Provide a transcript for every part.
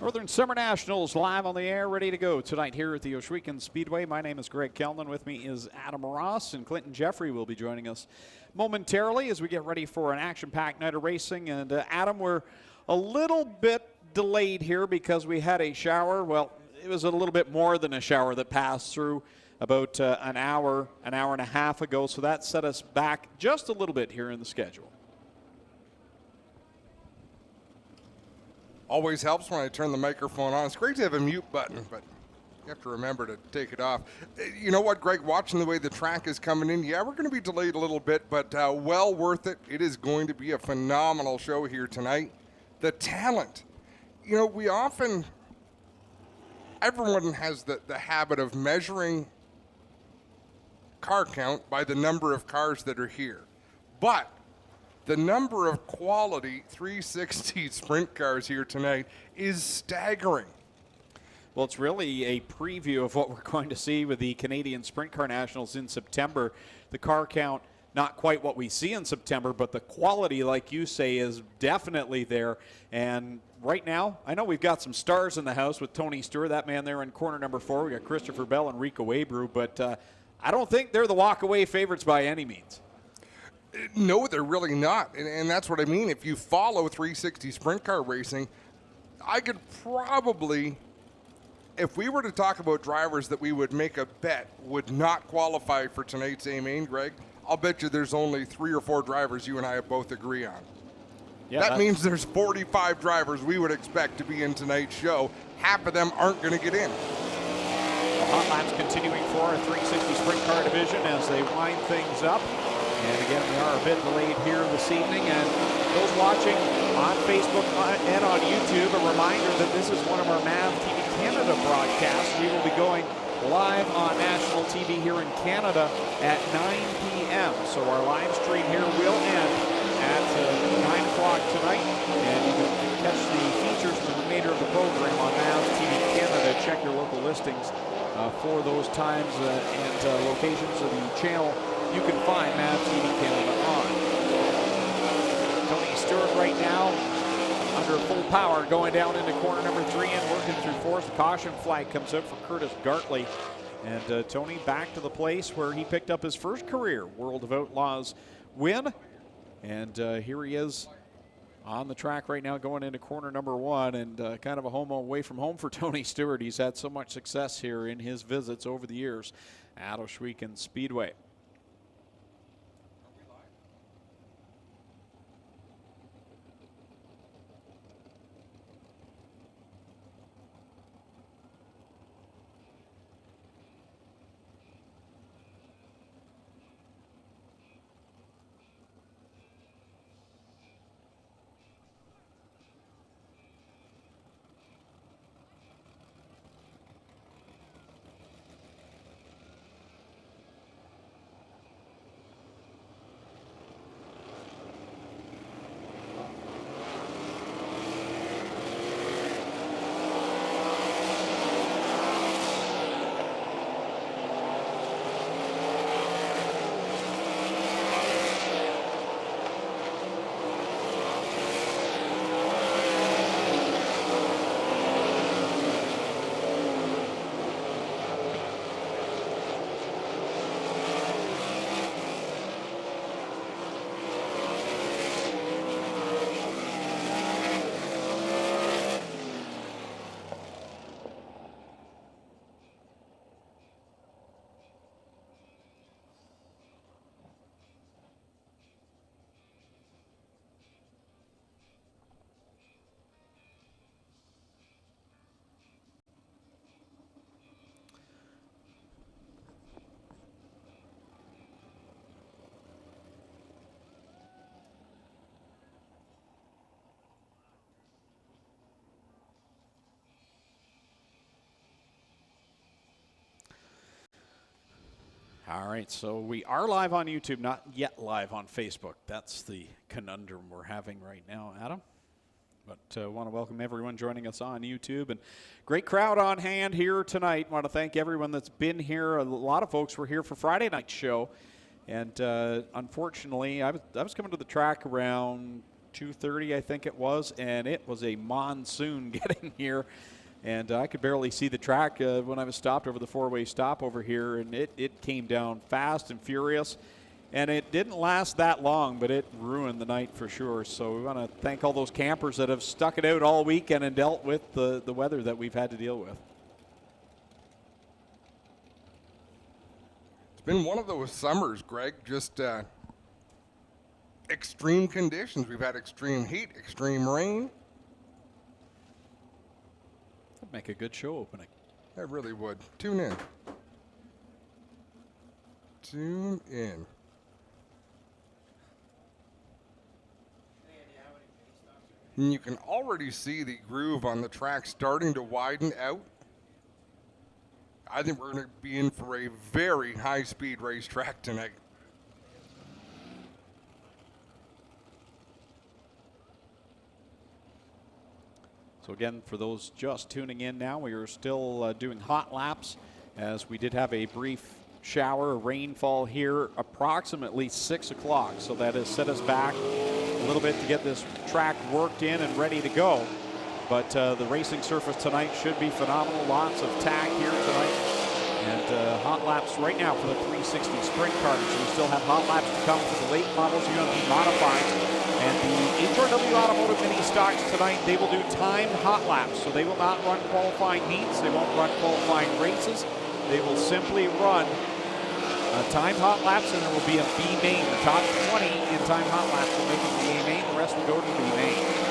Northern Summer Nationals live on the air, ready to go tonight here at the Ohsweken Speedway. My name is Greg Kelman. With me is Adam Ross, and Clinton Jeffrey will be joining us momentarily as we get ready for an action-packed night of racing. And Adam, we're a little bit delayed here because we had a shower. Well, it was a little bit more than a shower that passed through about an hour and a half ago, so that set us back just a little bit here in the schedule. Always helps when I turn the microphone on. It's great to have a mute button, but you have to remember to take it off. You know what, Greg, watching the way the track is coming in, yeah, we're going to be delayed a little bit, but well worth it. It is going to be a phenomenal show here tonight. The talent. You know, everyone has the habit of measuring car count by the number of cars that are here. But the number of quality 360 sprint cars here tonight is staggering. Well, it's really a preview of what we're going to see with the Canadian Sprint Car Nationals in September. The car count, not quite what we see in September, but the quality, like you say, is definitely there. And right now, I know we've got some stars in the house with Tony Stewart, that man there in corner number 4. We got Christopher Bell and Rico Abreu, but I don't think they're the walk-away favorites by any means. No, they're really not, and that's what I mean. If you follow 360 sprint car racing, I could probably, if we were to talk about drivers that we would make a bet would not qualify for tonight's A-Main, Greg, I'll bet you there's only 3 or 4 drivers you and I both agree on. Yeah, that means there's 45 drivers we would expect to be in tonight's show. Half of them aren't going to get in. Hot laps continuing for our 360 sprint car division as they wind things up. And again, we are a bit delayed here this evening. And those watching on Facebook and on YouTube, a reminder that this is one of our MAV TV Canada broadcasts. We will be going live on national TV here in Canada at 9 p.m. So our live stream here will end at 9 o'clock tonight. And you can catch the features for the remainder of the program on MAV TV Canada. Check your local listings for those times and locations of the channel. You can find MAV TV Canada on. Tony Stewart right now under full power going down into corner number 3 and working through 4th. The caution flag comes out for Curtis Gartley. And Tony back to the place where he picked up his first career World of Outlaws win. And here he is on the track right now going into corner number 1, and kind of a home away from home for Tony Stewart. He's had so much success here in his visits over the years at Ohsweken Speedway. All right, so we are live on YouTube, not yet live on Facebook. That's the conundrum we're having right now, Adam. But want to welcome everyone joining us on YouTube. And great crowd on hand here tonight. Want to thank everyone that's been here. A lot of folks were here for Friday night's show. And unfortunately, I was coming to the track around 2:30, I think it was, and it was a monsoon getting here. And I could barely see the track when I was stopped over the four-way stop over here, and it came down fast and furious. And it didn't last that long, but it ruined the night for sure. So we want to thank all those campers that have stuck it out all weekend and dealt with the weather that we've had to deal with. It's been one of those summers, Greg, just extreme conditions. We've had extreme heat, extreme rain. That'd make a good show opening. That really would. Tune in. Tune in. And you can already see the groove on the track starting to widen out. I think we're going to be in for a very high-speed racetrack tonight. So again, for those just tuning in now, we are still doing hot laps, as we did have a brief shower, rainfall here approximately 6 o'clock. So that has set us back a little bit to get this track worked in and ready to go. But the racing surface tonight should be phenomenal. Lots of tag here tonight. And hot laps right now for the 360 sprint cars. We still have hot laps to come for the late models, UMP modifieds. And the HRW Automotive Mini Stocks tonight, they will do timed hot laps. So they will not run qualifying heats. They won't run qualifying races. They will simply run timed hot laps, and there will be a B main. The top 20 in timed hot laps will make it the A main. The rest will go to the B main.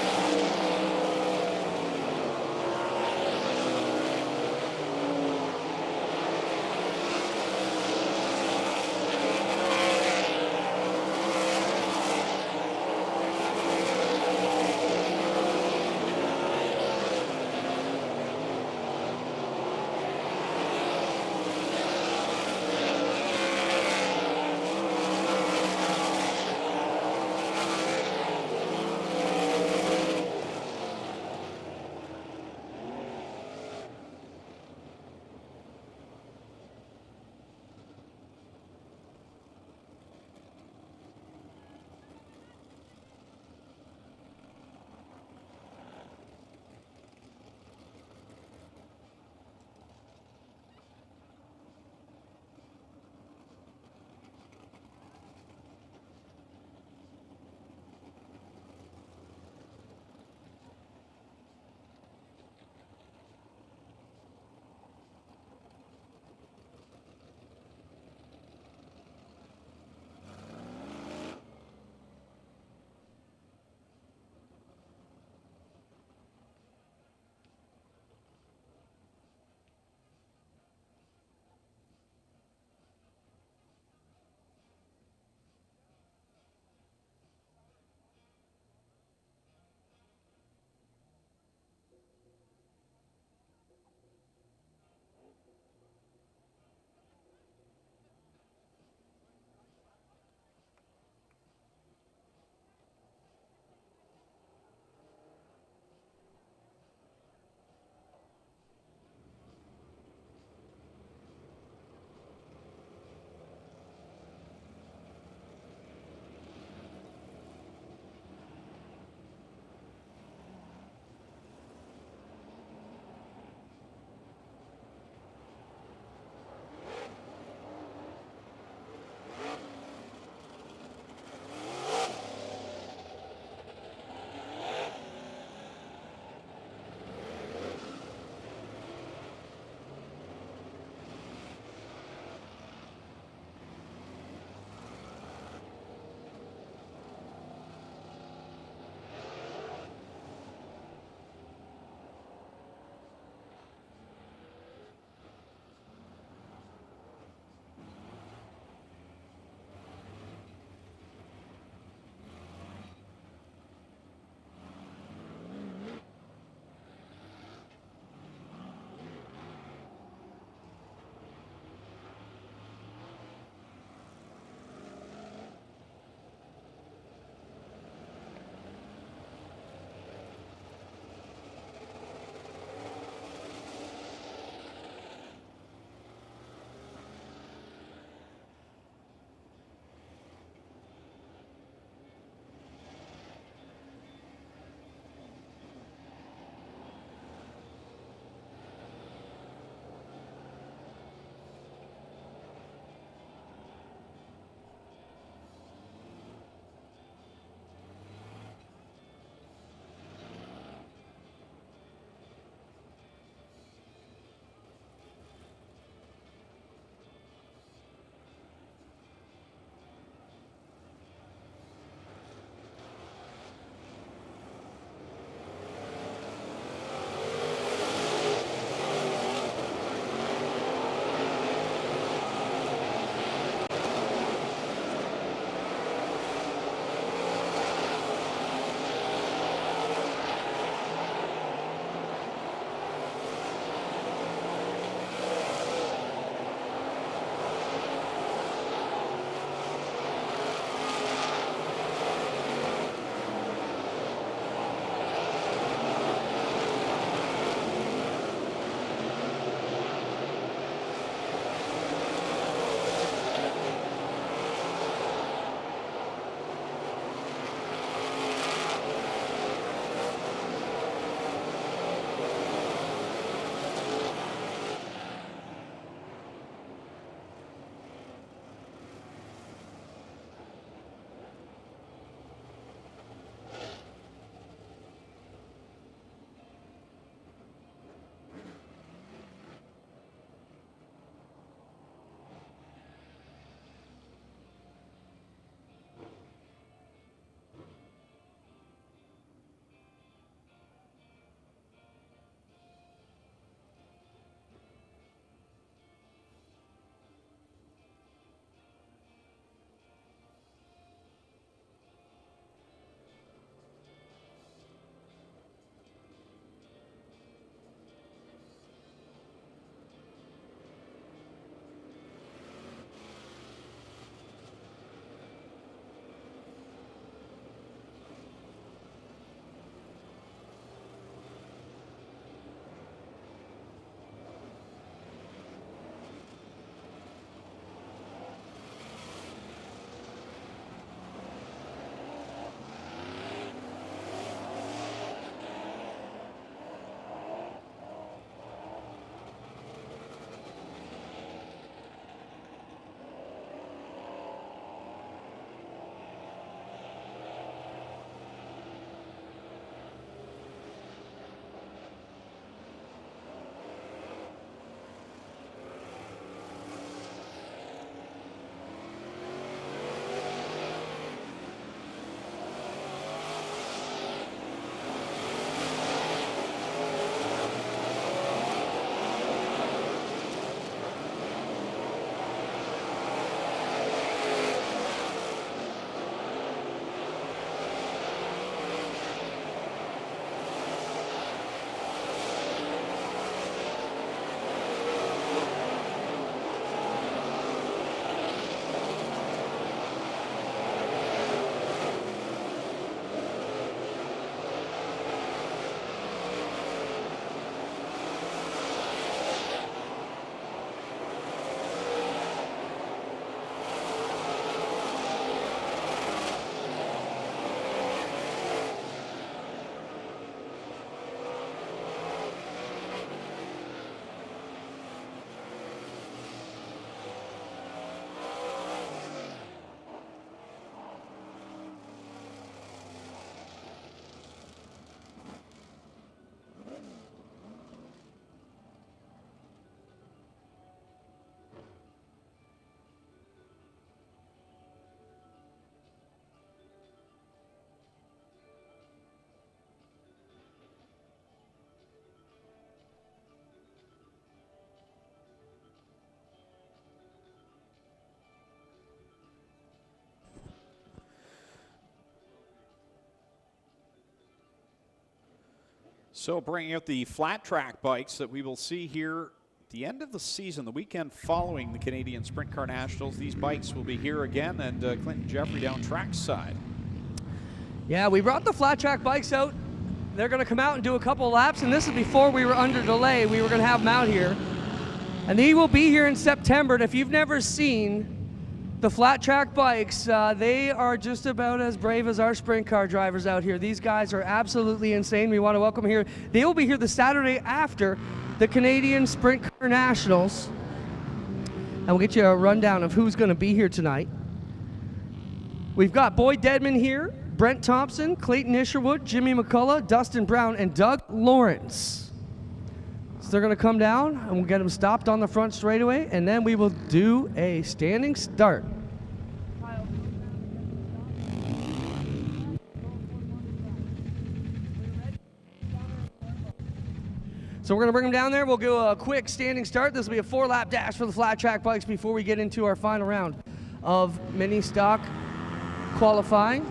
So bringing out the flat track bikes that we will see here at the end of the season, the weekend following the Canadian Sprint Car Nationals. These bikes will be here again, and Clinton Jeffrey down trackside. Yeah, we brought the flat track bikes out. They're going to come out and do a couple of laps, and this is before we were under delay. We were going to have them out here. And they will be here in September, and if you've never seen the flat track bikes, they are just about as brave as our sprint car drivers out here. These guys are absolutely insane. We want to welcome them here. They will be here the Saturday after the Canadian Sprint Car Nationals. And we'll get you a rundown of who's going to be here tonight. We've got Boyd Dedman here, Brent Thompson, Clayton Isherwood, Jimmy McCullough, Dustin Brown, and Doug Lawrence. So they're going to come down, and we'll get them stopped on the front straightaway, and then we will do a standing start. So we're going to bring them down there. We'll do a quick standing start. This will be a 4-lap dash for the flat track bikes before we get into our final round of mini stock qualifying.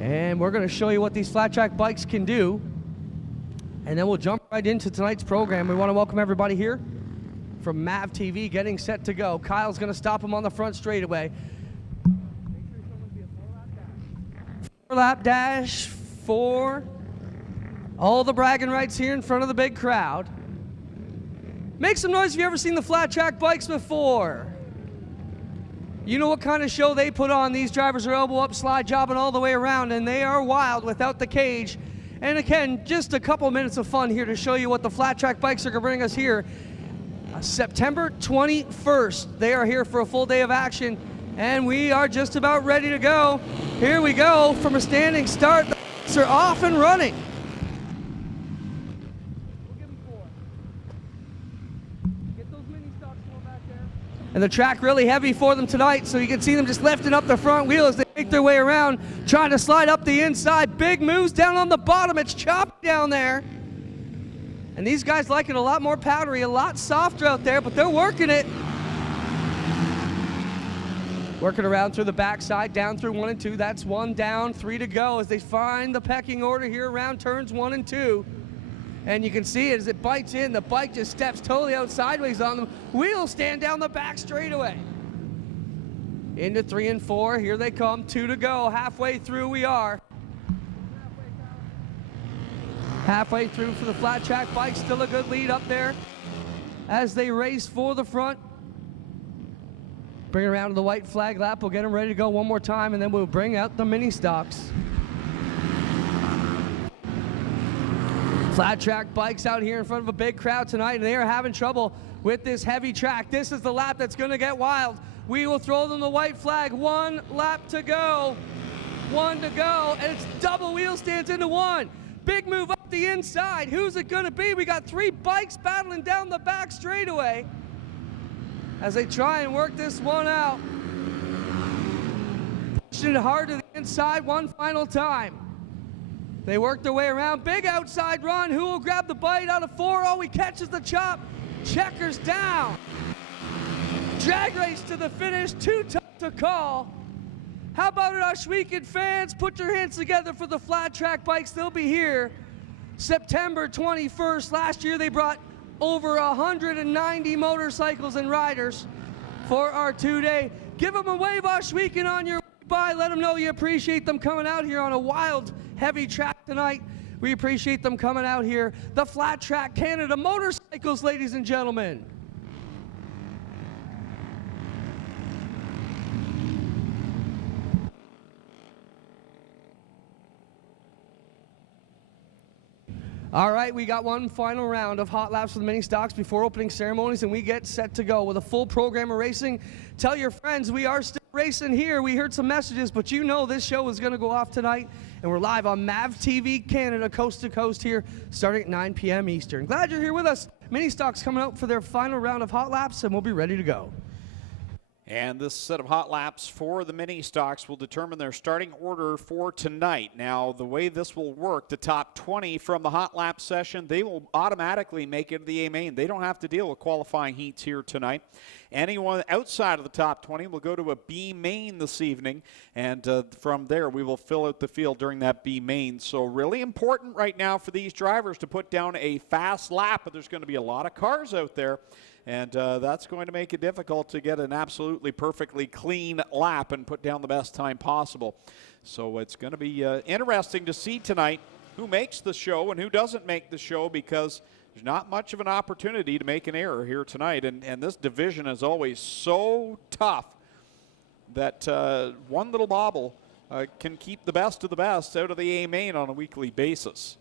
And we're going to show you what these flat track bikes can do. And then we'll jump right into tonight's program. We want to welcome everybody here from MAV TV getting set to go. Kyle's going to stop him on the front straightaway. 4-lap dash for all the bragging rights here in front of the big crowd. Make some noise if you've ever seen the flat track bikes before. You know what kind of show they put on. These drivers are elbow up, slide jobbing all the way around, and they are wild without the cage. And again, just a couple minutes of fun here to show you what the flat track bikes are going to bring us here. September 21st, they are here for a full day of action, and we are just about ready to go. Here we go from a standing start. The bikes are off and running. And the track really heavy for them tonight, so you can see them just lifting up the front wheel as they make their way around, trying to slide up the inside. Big moves down on the bottom. It's choppy down there. And these guys like it a lot more powdery, a lot softer out there, but they're working it. Working around through the backside, down through 1 and 2. That's 1 down, 3 to go as they find the pecking order here around turns 1 and 2. And you can see it as it bites in, the bike just steps totally out sideways on them. Wheels stand down the back straightaway. Into 3 and 4, here they come, 2 to go. Halfway through we are. Halfway through for the flat track bike, still a good lead up there as they race for the front. Bring it around to the white flag lap, we'll get them ready to go one more time, and then we'll bring out the mini stocks. Flat track bikes out here in front of a big crowd tonight, and they are having trouble with this heavy track. This is the lap that's going to get wild. We will throw them the white flag. 1 lap to go. 1 to go, and it's double wheel stands into 1. Big move up the inside. Who's it going to be? We got 3 bikes battling down the back straightaway as they try and work this one out. Pushing it hard to the inside one final time. They work their way around. Big outside run. Who will grab the bite out of 4? Oh, he catches the chop. Checkers down. Drag race to the finish. Too tough to call. How about it, Oshweekend fans? Put your hands together for the flat track bikes. They'll be here September 21st. Last year they brought over 190 motorcycles and riders for our 2-day. Give them a wave, Oshweekend, on your way by. Let them know you appreciate them coming out here on a wild, heavy track tonight. We appreciate them coming out here. The Flat Track Canada Motorcycles, ladies and gentlemen. All right, we got one final round of hot laps for the mini stocks before opening ceremonies, and we get set to go with a full program of racing. Tell your friends we are still racing here. We heard some messages, but you know this show is going to go off tonight, and we're live on MAV TV Canada, coast to coast here, starting at 9 p.m. Eastern. Glad you're here with us. Mini stocks coming out for their final round of hot laps, and we'll be ready to go. And this set of hot laps for the mini stocks will determine their starting order for tonight. Now, the way this will work, the top 20 from the hot lap session, they will automatically make it to the A main. They don't have to deal with qualifying heats here tonight. Anyone outside of the top 20 will go to a B main this evening, and from there we will fill out the field during that B main. So really important right now for these drivers to put down a fast lap, but there's going to be a lot of cars out there. And that's going to make it difficult to get an absolutely perfectly clean lap and put down the best time possible. So it's going to be interesting to see tonight who makes the show and who doesn't make the show, because there's not much of an opportunity to make an error here tonight. And this division is always so tough that one little bobble can keep the best of the best out of the A main on a weekly basis.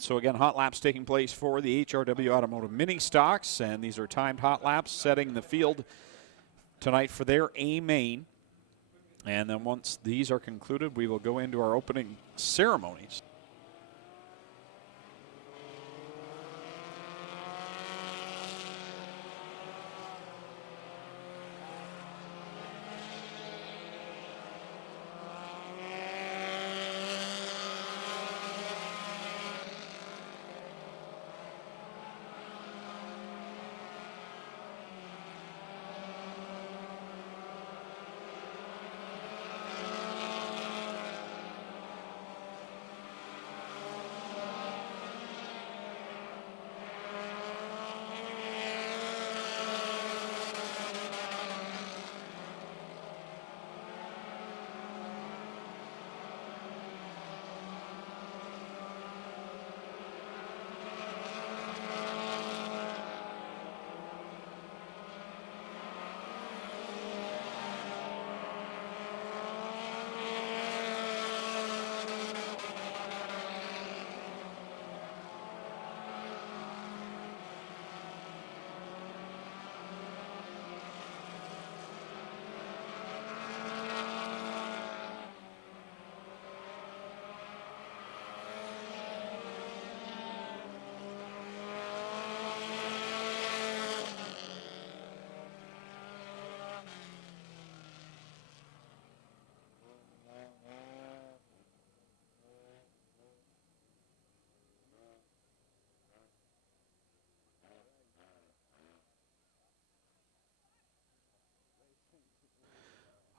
So again, hot laps taking place for the HRW Automotive Mini Stocks, and these are timed hot laps setting the field tonight for their A main. And then once these are concluded, we will go into our opening ceremonies.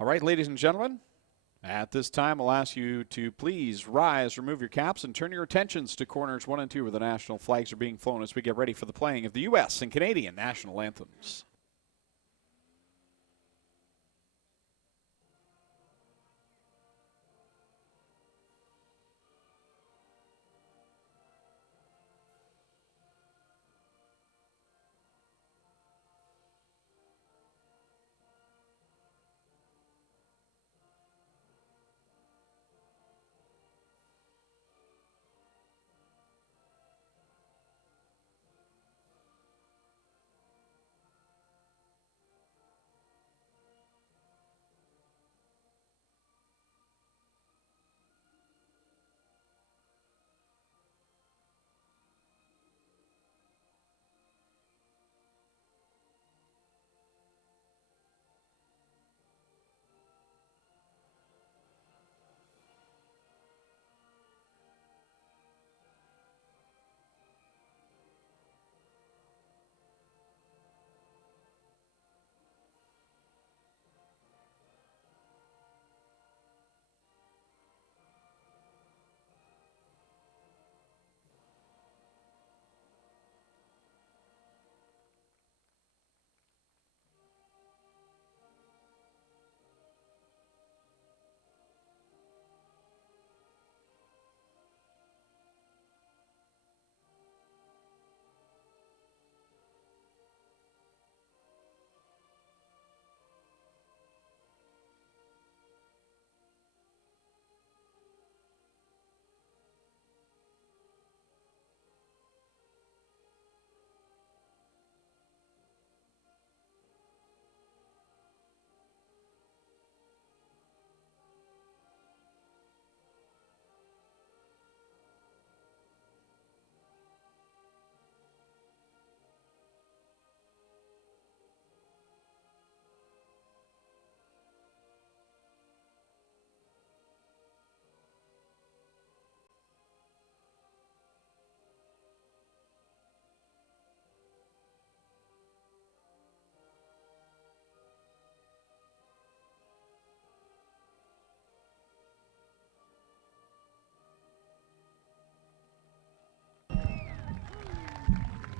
All right, ladies and gentlemen, at this time, I'll ask you to please rise, remove your caps, and turn your attentions to corners 1 and 2 where the national flags are being flown as we get ready for the playing of the U.S. and Canadian national anthems.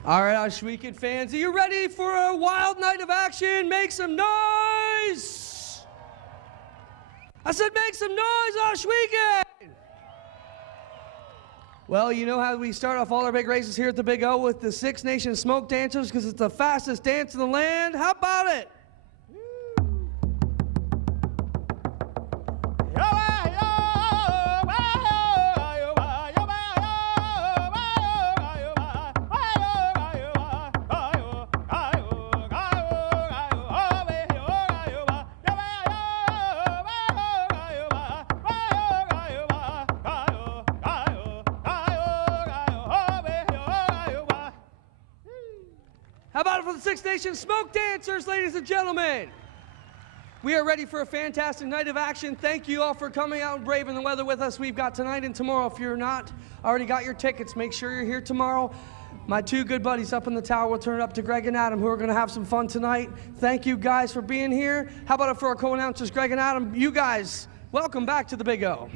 All right, Oshweekend fans, are you ready for a wild night of action? Make some noise! I said make some noise, Oshweekend! Well, you know how we start off all our big races here at the Big O with the Six Nations Smoke Dancers because it's the fastest dance in the land? How about it? How about it for the Six Nations Smoke Dancers, ladies and gentlemen? We are ready for a fantastic night of action. Thank you all for coming out and braving the weather with us. We've got tonight and tomorrow. If you're not already got your tickets, make sure you're here tomorrow. My two good buddies up in the tower will turn it up to Greg and Adam, who are going to have some fun tonight. Thank you guys for being here. How about it for our co-announcers, Greg and Adam? You guys, welcome back to the Big O.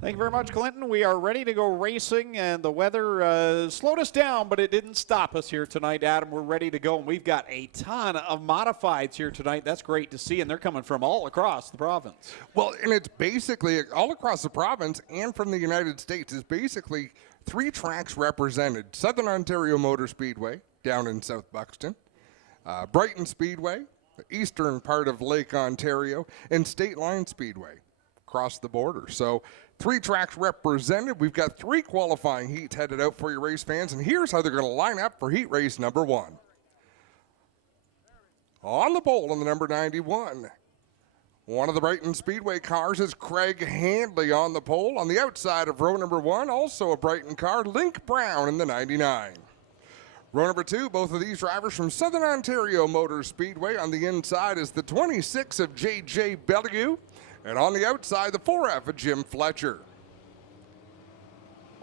Thank you very much, Clinton. We are ready to go racing, and the weather slowed us down, but it didn't stop us here tonight, Adam. We're ready to go, and we've got a ton of modifieds here tonight. That's great to see, and they're coming from all across the province. Well, and it's basically all across the province and from the United States. It's basically 3 tracks represented. Southern Ontario Motor Speedway down in South Buxton, Brighton Speedway, the eastern part of Lake Ontario, and State Line Speedway across the border. So 3 tracks represented. We've got 3 qualifying heats headed out for your race fans, and here's how they're going to line up for heat race number 1. On the pole in the number 91, one of the Brighton Speedway cars is Craig Handley on the pole. On the outside of row number 1, also a Brighton car, Link Brown in the 99. Row number 2, both of these drivers from Southern Ontario Motor Speedway. On the inside is the 26 of J.J. Bellegue. And on the outside, the 4F of Jim Fletcher.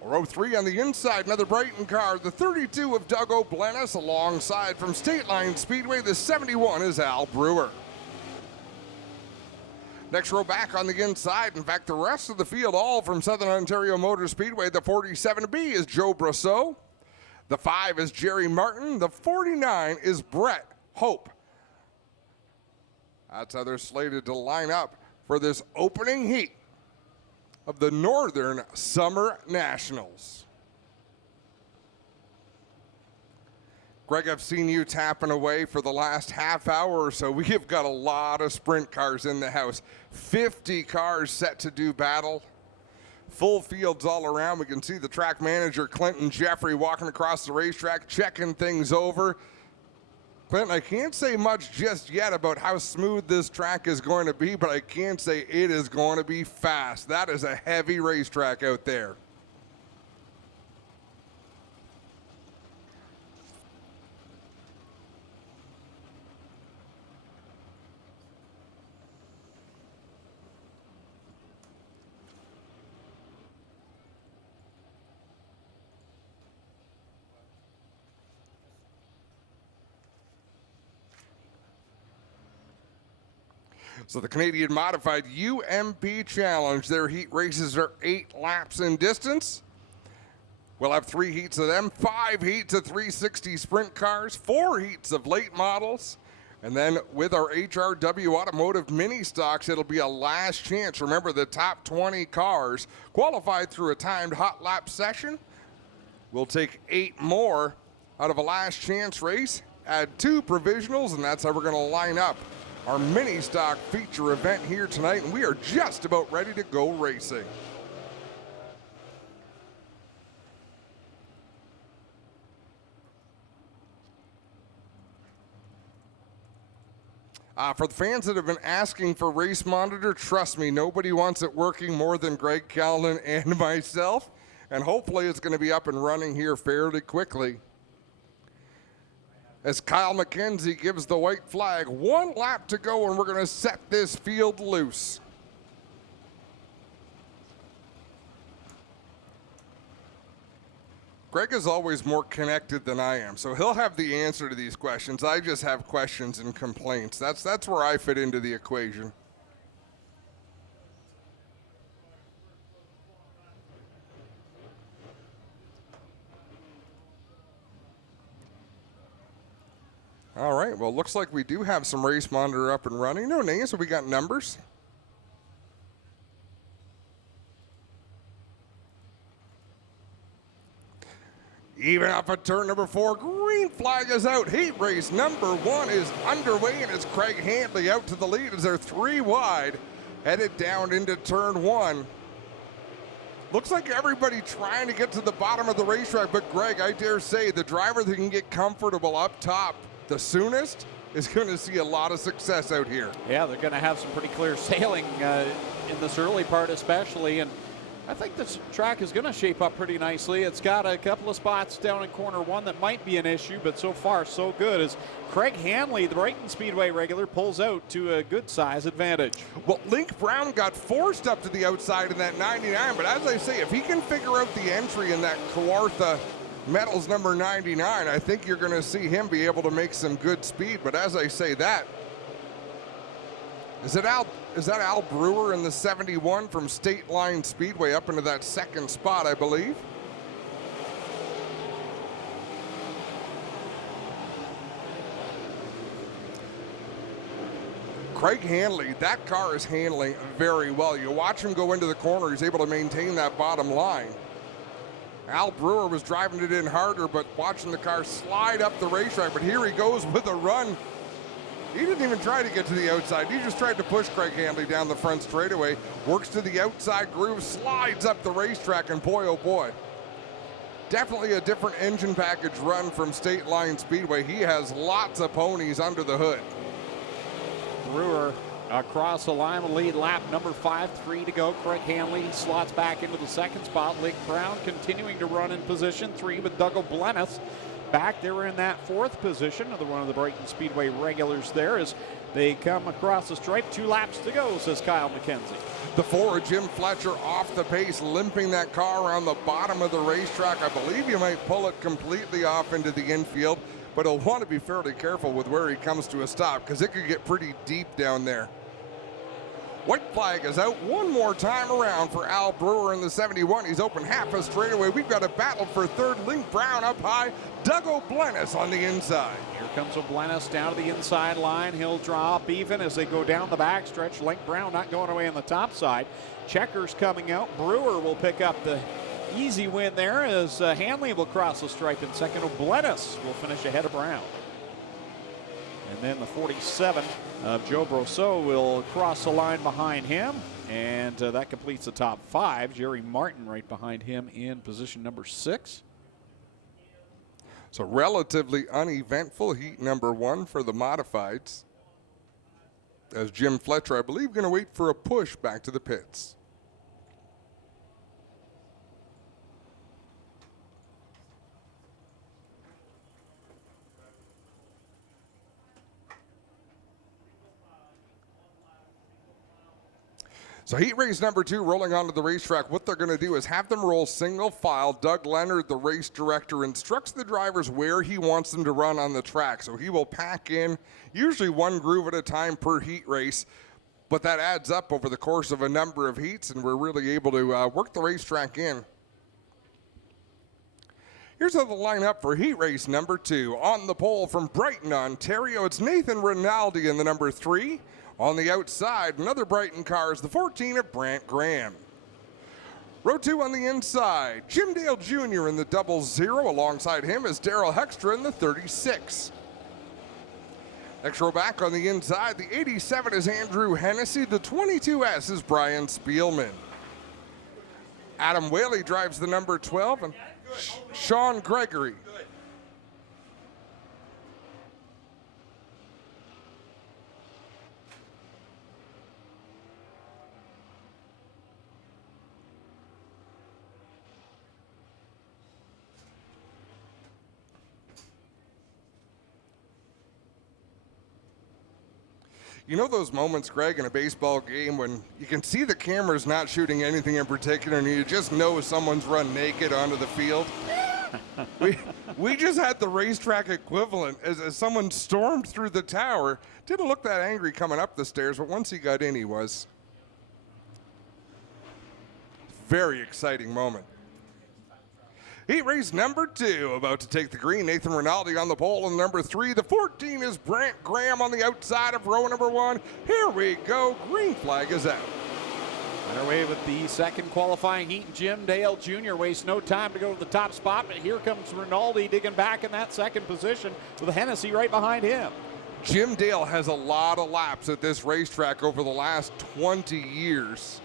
Row 3 on the inside, another Brighton car, the 32 of Doug O'Blennis. Alongside from State Line Speedway, the 71 is Al Brewer. Next row back on the inside, in fact, the rest of the field, all from Southern Ontario Motor Speedway. The 47B is Joe Brosseau. The 5 is Jerry Martin. The 49 is Brett Hope. That's how they're slated to line up for this opening heat of the Northern Summer Nationals. Greg, I've seen you tapping away for the last half hour or so. We have got a lot of sprint cars in the house. 50 cars set to do battle. Full fields all around. We can see the track manager, Clinton Jeffrey, walking across the racetrack, checking things over. Clinton, I can't say much just yet about how smooth this track is going to be, but I can say it is going to be fast. That is a heavy racetrack out there. So the Canadian Modified UMP Challenge, their heat races are 8 laps in distance. We'll have 3 heats of them, 5 heats of 360 sprint cars, 4 heats of late models. And then with our HRW Automotive Mini Stocks, it'll be a last chance. Remember, the top 20 cars qualified through a timed hot lap session. We'll take 8 more out of a last chance race, add 2 provisionals, and that's how we're going to line up our mini stock feature event here tonight, and we are just about ready to go racing. For the fans that have been asking for Race Monitor, trust me, nobody wants it working more than Greg Callan and myself, and hopefully it's going to be up and running here fairly quickly. As Kyle McKenzie gives the white flag, 1 lap to go, and we're going to set this field loose. Greg is always more connected than I am, so he'll have the answer to these questions. I just have questions and complaints. That's where I fit into the equation. All right, well, looks like we do have some Race Monitor up and running. No names, so we got numbers. Even up at turn number 4, green flag is out. Heat race number 1 is underway, and it's Craig Handley out to the lead as they're 3 wide, headed down into turn 1. Looks like everybody trying to get to the bottom of the racetrack, but Greg, I dare say the driver that can get comfortable up top the soonest is going to see a lot of success out here. Yeah, they're going to have some pretty clear sailing in this early part especially, and I think this track is going to shape up pretty nicely. It's got a couple of spots down in corner one that might be an issue, but so far so good as Craig Hanley, the Brighton Speedway regular, pulls out to a good size advantage. Well, Link Brown got forced up to the outside in that 99, but as I say, if he can figure out the entry in that Kawartha Metals number 99, I think you're going to see him be able to make some good speed. But as I say that, is that Al Brewer in the 71 from State Line Speedway up into that second spot, I believe? Craig Hanley, that car is handling very well. You watch him go into the corner, he's able to maintain that bottom line. Al Brewer was driving it in harder, but watching the car slide up the racetrack. But here he goes with a run. He didn't even try to get to the outside. He just tried to push Craig Hanley down the front straightaway. Works to the outside groove, slides up the racetrack, and boy, oh boy. Definitely a different engine package run from State Line Speedway. He has lots of ponies under the hood. Brewer across the line will lead lap number 5, 3 to go. Craig Hanley slots back into the second spot. Link Brown continuing to run in position 3 with Doug O'Blennis back there in that 4th position. Another one of the Brighton Speedway regulars there as they come across the stripe. 2 laps to go, says Kyle McKenzie. The 4, Jim Fletcher off the pace, limping that car around the bottom of the racetrack. I believe you might pull it completely off into the infield, but he'll want to be fairly careful with where he comes to a stop because it could get pretty deep down there. White flag is out one more time around for Al Brewer in the 71. He's open half a straightaway. We've got a battle for third. Link Brown up high. Doug O'Blennis on the inside. Here comes O'Blennis down to the inside line. He'll draw up even as they go down the backstretch. Link Brown not going away on the top side. Checkers coming out. Brewer will pick up the easy win there as Hanley will cross the stripe in second. O'Blennis will finish ahead of Brown. And then the 47 of Joe Brosseau will cross the line behind him. And that completes the top 5. Jerry Martin right behind him in position number 6. So relatively uneventful heat number 1 for the modifieds. As Jim Fletcher, I believe, going to wait for a push back to the pits. So heat race number 2 rolling onto the racetrack. What they're going to do is have them roll single file. Doug Leonard, the race director, instructs the drivers where he wants them to run on the track. So he will pack in usually 1 groove at a time per heat race, but that adds up over the course of a number of heats, and we're really able to work the racetrack in. Here's how the lineup for heat race number 2. On the pole from Brighton, Ontario, it's Nathan Rinaldi in the number 3. On the outside, another Brighton car is the 14 of Brant Graham. Row 2 on the inside, Jim Dale Jr. in the 00. Alongside him is Daryl Hextra in the 36. Next row back on the inside, the 87 is Andrew Hennessy. The 22S is Brian Spielman. Adam Whaley drives the number 12, and Sean Gregory. You know those moments, Greg, in a baseball game when you can see the camera's not shooting anything in particular and you just know someone's run naked onto the field? we just had the racetrack equivalent as someone stormed through the tower. Didn't look that angry coming up the stairs, but once he got in, he was. Very exciting moment. Heat race number 2, about to take the green. Nathan Rinaldi on the pole in number 3. The 14 is Brant Graham on the outside of row number 1. Here we go. Green flag is out. Underway with the second qualifying heat. Jim Dale Jr. wastes no time to go to the top spot, but here comes Rinaldi digging back in that second position with Hennessy right behind him. Jim Dale has a lot of laps at this racetrack over the last 20 years.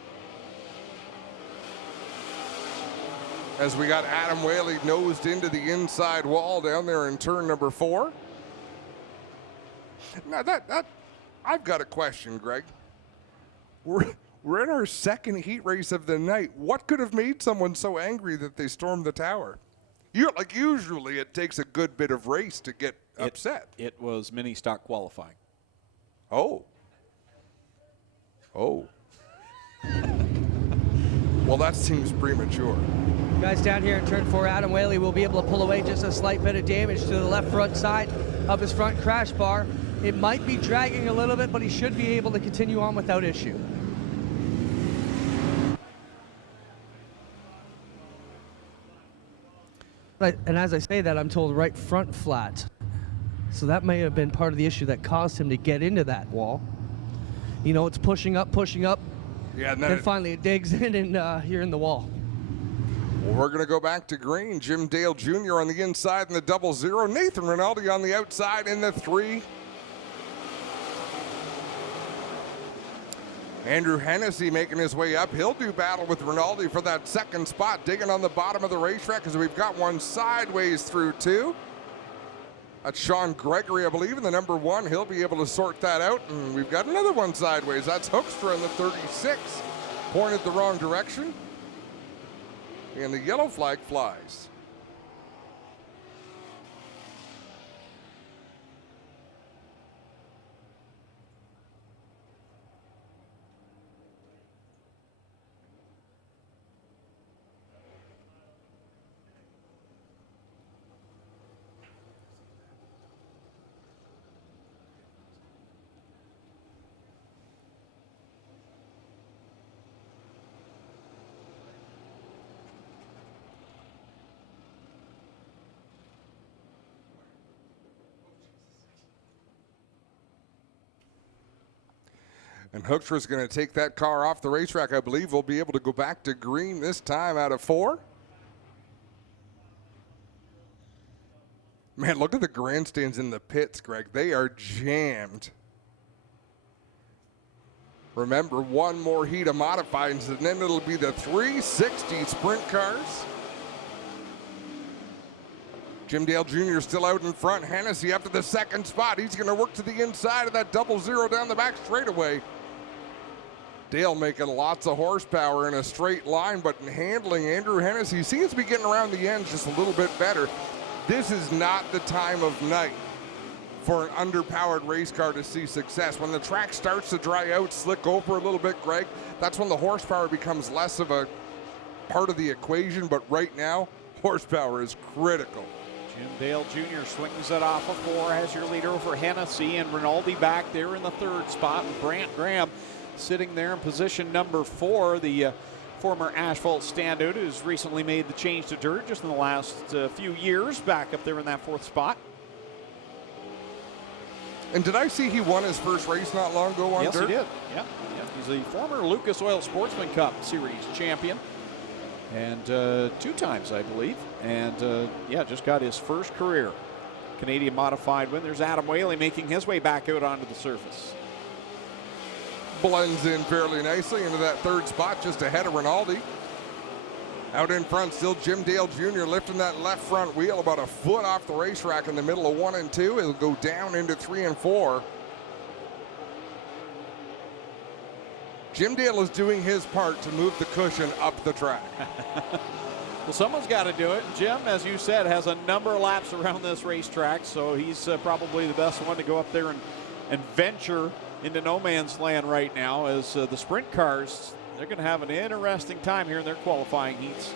As we got Adam Whaley nosed into the inside wall down there in turn number 4. Now that I've got a question, Greg. Were We're in our second heat race of the night. What could have made someone so angry that they stormed the tower? Usually it takes a good bit of race to get upset. It was mini stock qualifying. Oh. Well, that seems premature. Guys down here in turn 4, Adam Whaley will be able to pull away just a slight bit of damage to the left front side of his front crash bar. It might be dragging a little bit, but he should be able to continue on without issue. And as I say that, I'm told right front flat. So that may have been part of the issue that caused him to get into that wall. You know, it's pushing up. Yeah, and then finally it digs in and you're in the wall. Well, we're going to go back to green. Jim Dale Jr. on the inside in the 0-0. Nathan Rinaldi on the outside in the 3. Andrew Hennessy making his way up. He'll do battle with Rinaldi for that second spot, digging on the bottom of the racetrack as we've got one sideways through 2. That's Sean Gregory, I believe, in the number 1. He'll be able to sort that out. And we've got another one sideways. That's Hoekstra in the 36. Pointed the wrong direction. And the yellow flag flies. And Hoekstra's going to take that car off the racetrack. I believe we'll be able to go back to green this time out of 4. Man, look at the grandstands in the pits, Greg. They are jammed. Remember, one more heat of modifieds, and then it'll be the 360 sprint cars. Jim Dale Jr. still out in front. Hennessy up to the second spot. He's going to work to the inside of that 0-0 down the back straightaway. Dale making lots of horsepower in a straight line, but in handling Andrew Hennessy seems to be getting around the ends just a little bit better. This is not the time of night for an underpowered race car to see success. When the track starts to dry out, slick over a little bit, Greg, that's when the horsepower becomes less of a part of the equation, but right now, horsepower is critical. Jim Dale Jr. swings it off of 4, has your leader over Hennessy, and Rinaldi back there in the 3rd spot, and Brant Graham sitting there in position number 4, the former asphalt standout who's recently made the change to dirt just in the last few years, back up there in that 4th spot. And did I see he won his first race not long ago on dirt? Yes, he did. Yeah. He's the former Lucas Oil Sportsman Cup Series champion, and 2 times, I believe. And just got his first career Canadian modified win. There's Adam Whaley making his way back out onto the surface. Blends in fairly nicely into that 3rd spot, just ahead of Rinaldi. Out in front, still Jim Dale Jr. lifting that left front wheel about a foot off the racetrack in the middle of 1 and 2. It'll go down into 3 and 4. Jim Dale is doing his part to move the cushion up the track. Well, someone's got to do it. Jim, as you said, has a number of laps around this racetrack, so he's probably the best one to go up there and venture into no man's land right now, as the sprint cars, they're going to have an interesting time here in their qualifying heats.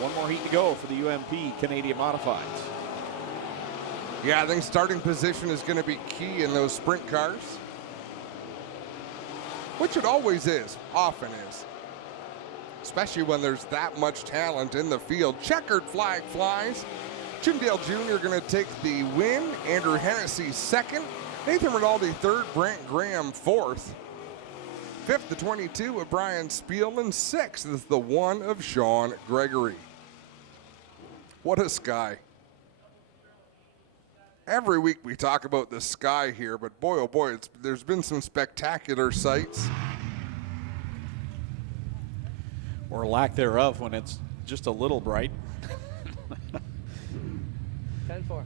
One more heat to go for the UMP Canadian Modifieds. Yeah, I think starting position is going to be key in those sprint cars, which it always is, often is, especially when there's that much talent in the field. Checkered flag flies. Jim Dale Jr. going to take the win. Andrew Hennessy 2nd. Nathan Rinaldi 3rd, Brant Graham 4th. 5th, the 22 of Brian Spielman. 6th is the 1 of Sean Gregory. What a sky. Every week we talk about the sky here, but boy, oh boy, there's been some spectacular sights. Or lack thereof when it's just a little bright. 10-4.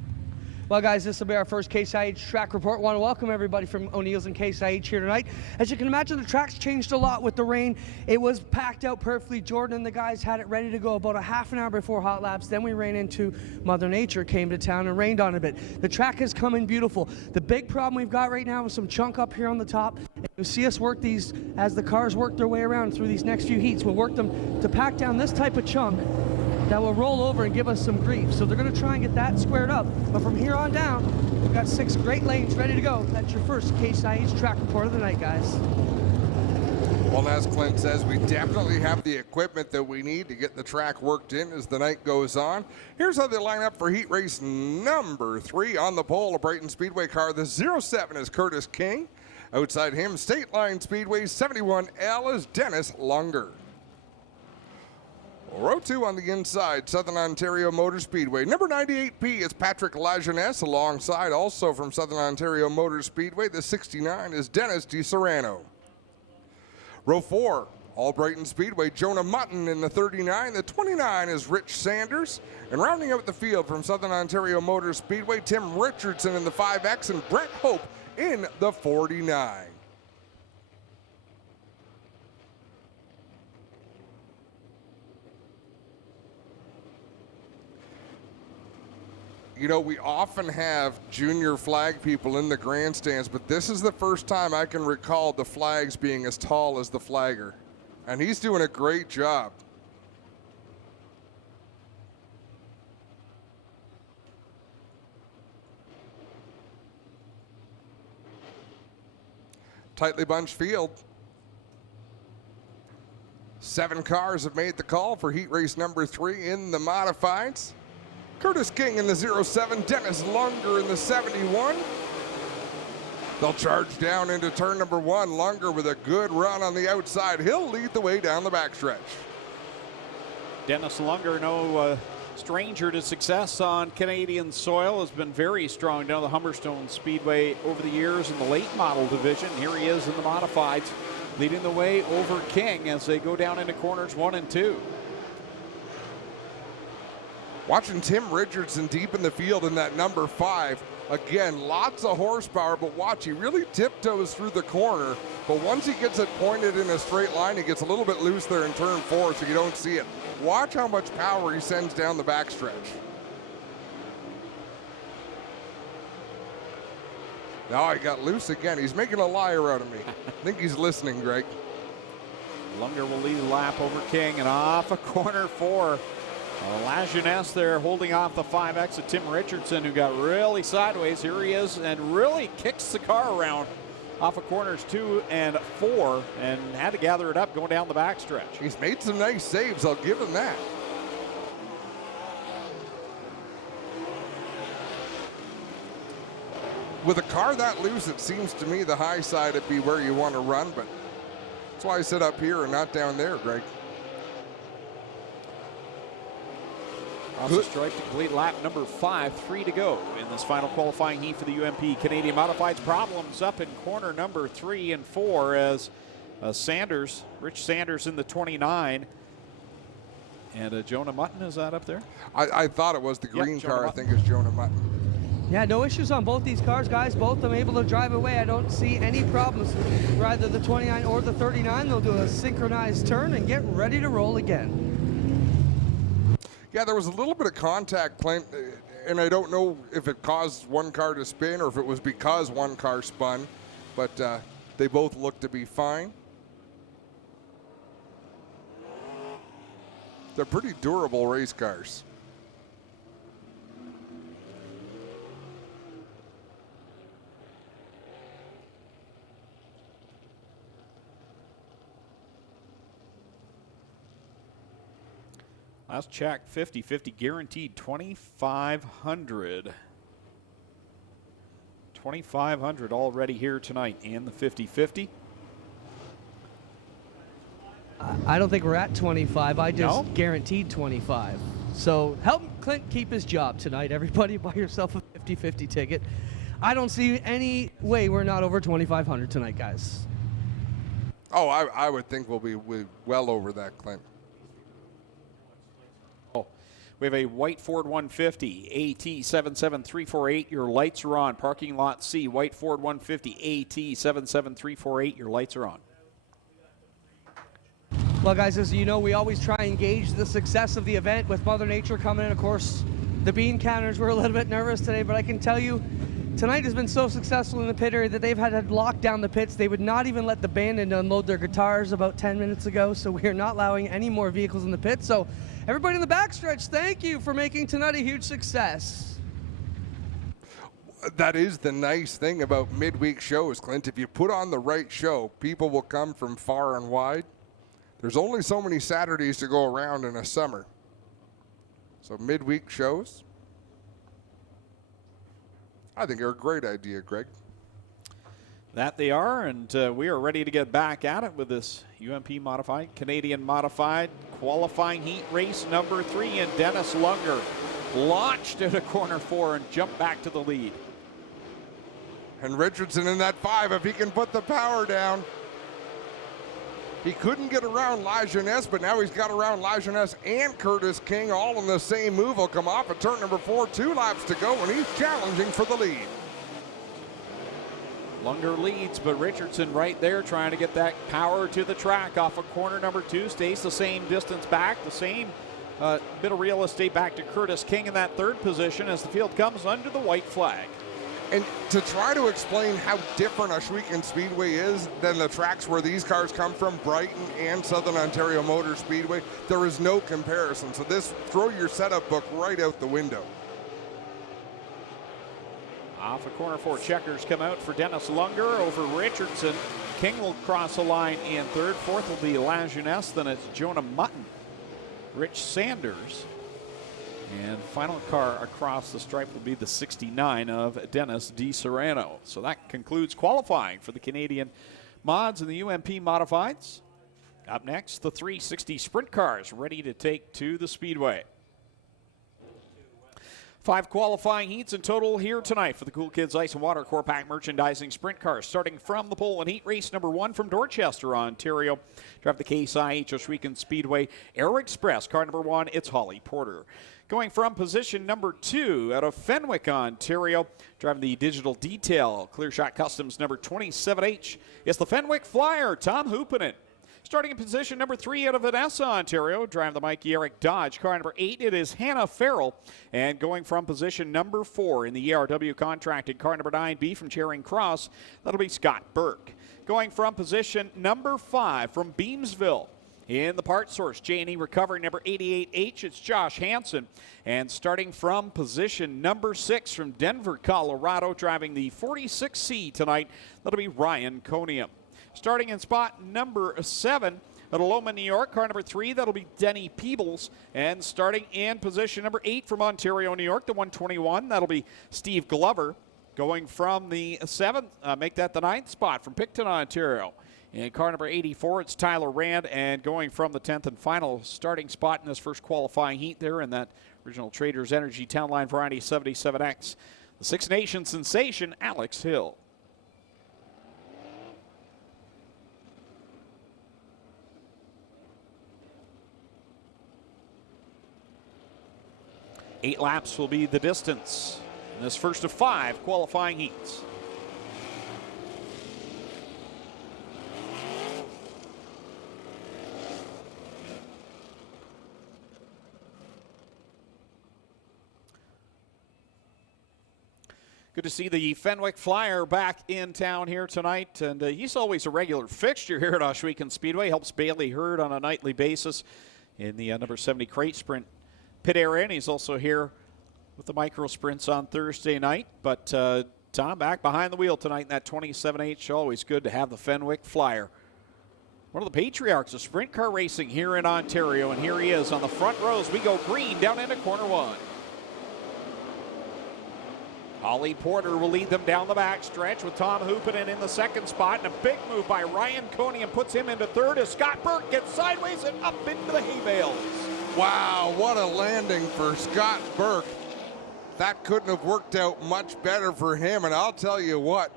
Well, guys, this will be our first Case IH track report. Want to welcome everybody from O'Neill's and Case IH here tonight. As you can imagine, the track's changed a lot with the rain. It was packed out perfectly. Jordan and the guys had it ready to go about a half an hour before hot laps. Then we ran into Mother Nature, came to town and rained on a bit. The track has come in beautiful. The big problem we've got right now is some chunk up here on the top. You'll see us work these as the cars work their way around through these next few heats. We'll work them to pack down this type of chunk that will roll over and give us some grief. So they're going to try and get that squared up. But from here on down, we've got 6 great lanes ready to go. That's your first Case IH track report of the night, guys. Well, as Clint says, we definitely have the equipment that we need to get the track worked in as the night goes on. Here's how they line up for heat race number 3 on the pole. A Brighton Speedway car. The 07 is Curtis King. Outside him, State Line Speedway 71L is Dennis Lunger. Row 2 on the inside, Southern Ontario Motor Speedway. Number 98P is Patrick Lajeunesse. Alongside, also from Southern Ontario Motor Speedway, the 69 is Dennis DiSerrano. Row 4, all Brighton Speedway, Jonah Mutton in the 39. The 29 is Rich Sanders. And rounding out the field from Southern Ontario Motor Speedway, Tim Richardson in the 5X and Brent Hope in the 49. You know, we often have junior flag people in the grandstands, but this is the first time I can recall the flags being as tall as the flagger. And he's doing a great job. Tightly bunched field. 7 cars have made the call for heat race number 3 in the modifieds. Curtis King in the 07, Dennis Lunger in the 71. They'll charge down into turn number 1. Lunger with a good run on the outside. He'll lead the way down the backstretch. Dennis Lunger, no stranger to success on Canadian soil, has been very strong down the Humberstone Speedway over the years in the late model division. Here he is in the modifieds, leading the way over King as they go down into corners 1 and 2. Watching Tim Richardson deep in the field in that number 5. Again, lots of horsepower, but watch, he really tiptoes through the corner. But once he gets it pointed in a straight line, he gets a little bit loose there in turn 4, so you don't see it. Watch how much power he sends down the backstretch. Now he got loose again. He's making a liar out of me. I think he's listening, Greg. Lunger will lead the lap over King and off of corner 4. Lajeunesse there holding off the 5X of Tim Richardson, who got really sideways. Here he is and really kicks the car around off of corners 2 and 4 and had to gather it up going down the backstretch. He's made some nice saves, I'll give him that. With a car that loose, it seems to me the high side would be where you want to run, but that's why I sit up here and not down there, Greg. Off the stripe to complete lap number 5, 3 to go in this final qualifying heat for the UMP Canadian Modifieds. Problems up in corner number 3 and 4 as Rich Sanders in the 29. And Jonah Mutton, is that up there? I thought it was the green car, I think is Jonah Mutton. Yeah, no issues on both these cars, guys. Both of them able to drive away. I don't see any problems for either the 29 or the 39. They'll do a synchronized turn and get ready to roll again. Yeah, there was a little bit of contact, Clint, and I don't know if it caused one car to spin or if it was because one car spun, but they both look to be fine. They're pretty durable race cars. Last check, 50-50 guaranteed, 2,500. 2,500 already here tonight in the 50-50. I don't think we're at 25. I just guaranteed 25. So help Clint keep his job tonight. Everybody buy yourself a 50-50 ticket. I don't see any way we're not over 2,500 tonight, guys. Oh, I would think we'll be well over that, Clint. We have a white Ford 150, AT 77348. Your lights are on. Parking lot C, white Ford 150, AT 77348. Your lights are on. Well, guys, as you know, we always try and gauge the success of the event with Mother Nature coming in. Of course, the bean counters were a little bit nervous today, but I can tell you, tonight has been so successful in the pit area that they've had to lock down the pits. They would not even let the band in to unload their guitars about 10 minutes ago, so we are not allowing any more vehicles in the pit. So everybody in the backstretch, thank you for making tonight a huge success. That is the nice thing about midweek shows, Clint. If you put on the right show, people will come from far and wide. There's only so many Saturdays to go around in a summer. So midweek shows, I think are a great idea, Greg. That they are, and we are ready to get back at it with this UMP Modified, Canadian Modified qualifying heat race number 3, and Dennis Lunger launched out of corner 4 and jumped back to the lead. And Richardson in that 5, if he can put the power down. He couldn't get around Lajeunesse, but now he's got around Lajeunesse and Curtis King all in the same move. He'll come off at turn number 4, 2 laps to go, and he's challenging for the lead. Lunger leads, but Richardson right there trying to get that power to the track off of corner number 2. Stays the same distance back, the same bit of real estate back to Curtis King in that 3rd position as the field comes under the white flag. And to try to explain how different Ohsweken Speedway is than the tracks where these cars come from, Brighton and Southern Ontario Motor Speedway, there is no comparison. So this, throw your setup book right out the window. Off of corner 4, checkers come out for Dennis Lunger over Richardson. King will cross the line in 3rd. 4th will be Lajeunesse. Then it's Jonah Mutton, Rich Sanders. And final car across the stripe will be the 69 of Dennis DiSerrano. So that concludes qualifying for the Canadian Mods and the UMP Modifieds. Up next, the 360 sprint cars ready to take to the Speedway. 5 qualifying heats in total here tonight for the Cool Kids Ice and Water Core Pack Merchandising Sprint Cars. Starting from the pole in heat race number 1 from Dorchester, Ontario. Drive the Case IH Ohsweken Speedway Air Express. Car number 1, it's Holly Porter. Going from position number 2 out of Fenwick, Ontario. Driving the Digital Detail Clear Shot Customs number 27H. It's the Fenwick Flyer, Tom Hoopinen. Starting in position number 3 out of Vanessa, Ontario, driving the Mikey Eric Dodge. Car number 8, it is Hannah Farrell. And going from position number 4 in the ERW contracted car number 9B from Charing Cross, that'll be Scott Burke. Going from position number 5 from Beamsville in the part source, J&E Recovery number 88H, it's Josh Hansen. And starting from position number 6 from Denver, Colorado, driving the 46C tonight, that'll be Ryan Conium. Starting in spot number 7 at Loma, New York, car number 3, that'll be Denny Peebles. And starting in position number 8 from Ontario, New York, the 121, that'll be Steve Glover. Going from the 7th, make that the 9th spot from Picton, Ontario. In car number 84, it's Tyler Rand. And going from the 10th and final starting spot in this first qualifying heat there in that original Traders Energy Town Line Variety 77X, the Six Nations sensation, Alex Hill. Eight laps will be the distance in this first of 5 qualifying heats. Good to see the Fenwick Flyer back in town here tonight, and he's always a regular fixture here at Ohsweken Speedway. Helps Bailey Hurd on a nightly basis in the number 70 crate sprint pit area, and he's also here with the micro sprints on Thursday night. But Tom back behind the wheel tonight in that 27H. Always good to have the Fenwick Flyer. One of the patriarchs of sprint car racing here in Ontario, and here he is on the front rows. We go green down into corner 1. Holly Porter will lead them down the back stretch with Tom Hoopinen in the 2nd spot. And a big move by Ryan Conium puts him into 3rd as Scott Burke gets sideways and up into the hay bales. Wow, what a landing for Scott Burke. That couldn't have worked out much better for him. And I'll tell you what,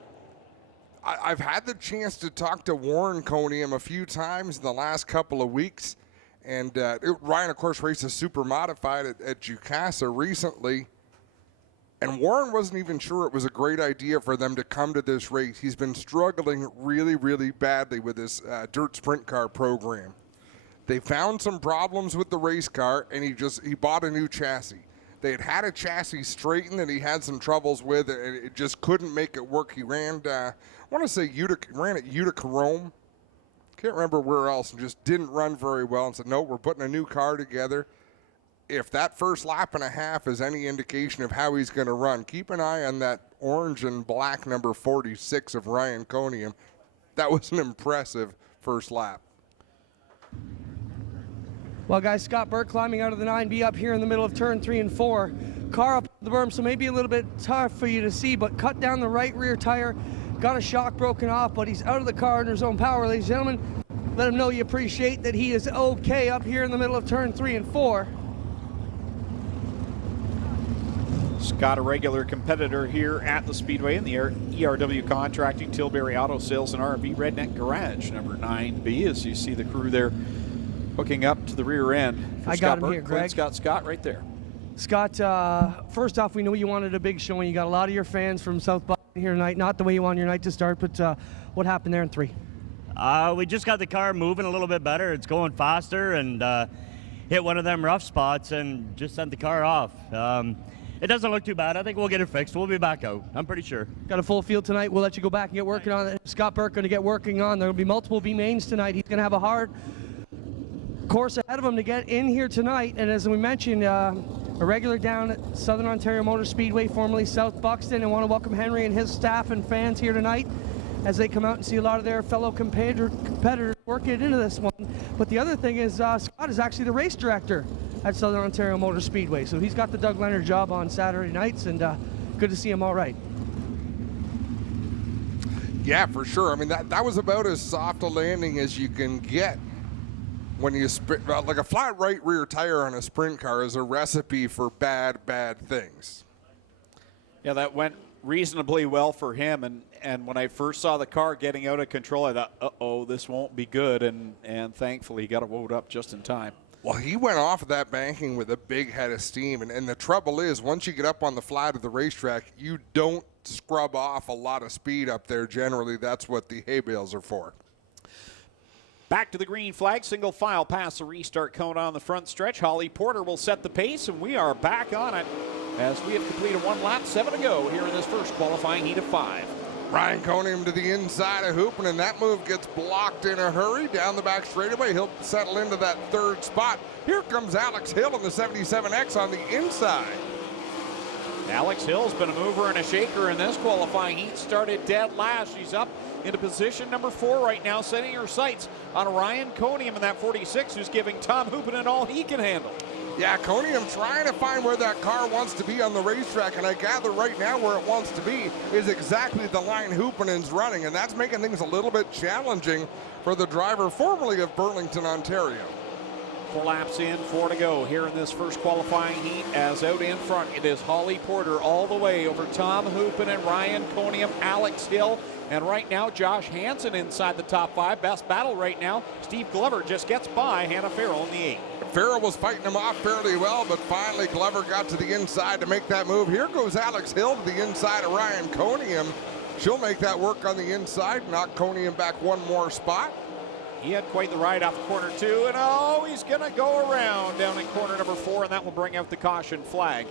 I've had the chance to talk to Warren Conium a few times in the last couple of weeks. And Ryan, of course, raced a super modified at Jukasa recently. And Warren wasn't even sure it was a great idea for them to come to this race. He's been struggling really, really badly with this dirt sprint car program. They found some problems with the race car, and he bought a new chassis. They had a chassis straightened that he had some troubles with, and it just couldn't make it work. He ran, I want to say, ran at Utica Rome. Can't remember where else, and just didn't run very well, and said, no, we're putting a new car together. If that first lap and a half is any indication of how he's going to run, keep an eye on that orange and black number 46 of Ryan Coniam. That was an impressive first lap. Well, guys, Scott Burke climbing out of the 9B up here in the middle of turn 3 and 4. Car up the berm, so maybe a little bit tough for you to see, but cut down the right rear tire. Got a shock broken off, but he's out of the car under his own power, ladies and gentlemen. Let him know you appreciate that he is okay up here in the middle of turn 3 and 4. Scott, a regular competitor here at the Speedway in the ERW Contracting, Tilbury Auto Sales and RV Redneck Garage, number 9B, as you see the crew there hooking up to the rear end. I got him here, Greg. Scott right there. Scott, first off, we know you wanted a big showing. You got a lot of your fans from South Boston here tonight. Not the way you wanted your night to start, but what happened there in 3? We just got the car moving a little bit better. It's going faster, and hit one of them rough spots and just sent the car off. It doesn't look too bad. I think we'll get it fixed. We'll be back out, I'm pretty sure. Got a full field tonight. We'll let you go back and get working on it. Scott Burke going to get working on. There will be multiple B mains tonight. He's going to have a hard course ahead of him to get in here tonight. And as we mentioned, a regular down at Southern Ontario Motor Speedway, formerly South Buxton. I want to welcome Henry and his staff and fans here tonight as they come out and see a lot of their fellow competitors working into this one. But the other thing is Scott is actually the race director at Southern Ontario Motor Speedway. So he's got the Doug Leonard job on Saturday nights, and good to see him all right. Yeah, for sure. I mean, that was about as soft a landing as you can get when you like a flat right rear tire on a sprint car is a recipe for bad things. Yeah, that went reasonably well for him, and when I first saw the car getting out of control, I thought, uh-oh, this won't be good, and thankfully he got it wound up just in time. Well, he went off of that banking with a big head of steam, and the trouble is, once you get up on the flat of the racetrack, you don't scrub off a lot of speed up there. Generally, that's what the hay bales are for. Back to the green flag, single file past the restart cone on the front stretch. Holly Porter will set the pace, and we are back on it as we have completed 1 lap, 7 to go here in this first qualifying heat of 5. Ryan Coniam to the inside of Hoopin, and that move gets blocked in a hurry down the back straightaway. He'll settle into that third spot. Here comes Alex Hill in the 77X on the inside. Alex Hill's been a mover and a shaker in this qualifying heat. Started dead last. She's up into position number 4 right now, setting her sights on Ryan Coniam in that 46, who's giving Tom Hoopinen all he can handle. Yeah, Coniam trying to find where that car wants to be on the racetrack, and I gather right now where it wants to be is exactly the line Hoopinen's running, and that's making things a little bit challenging for the driver formerly of Burlington, Ontario. 4 laps in, 4 to go here in this first qualifying heat. As out in front, it is Holly Porter all the way over Tom Hoopinen, Ryan Coniam, Alex Hill, and right now Josh Hansen inside the top 5. Best battle right now, Steve Glover just gets by Hannah Farrell in the 8. Farrell was fighting him off fairly well, but finally Glover got to the inside to make that move. Here goes Alex Hill to the inside of Ryan Coniam. She'll make that work on the inside, knock Coniam back 1 more spot. He had quite the ride off corner 2, and oh, he's going to go around down in corner number 4, and that will bring out the caution flag.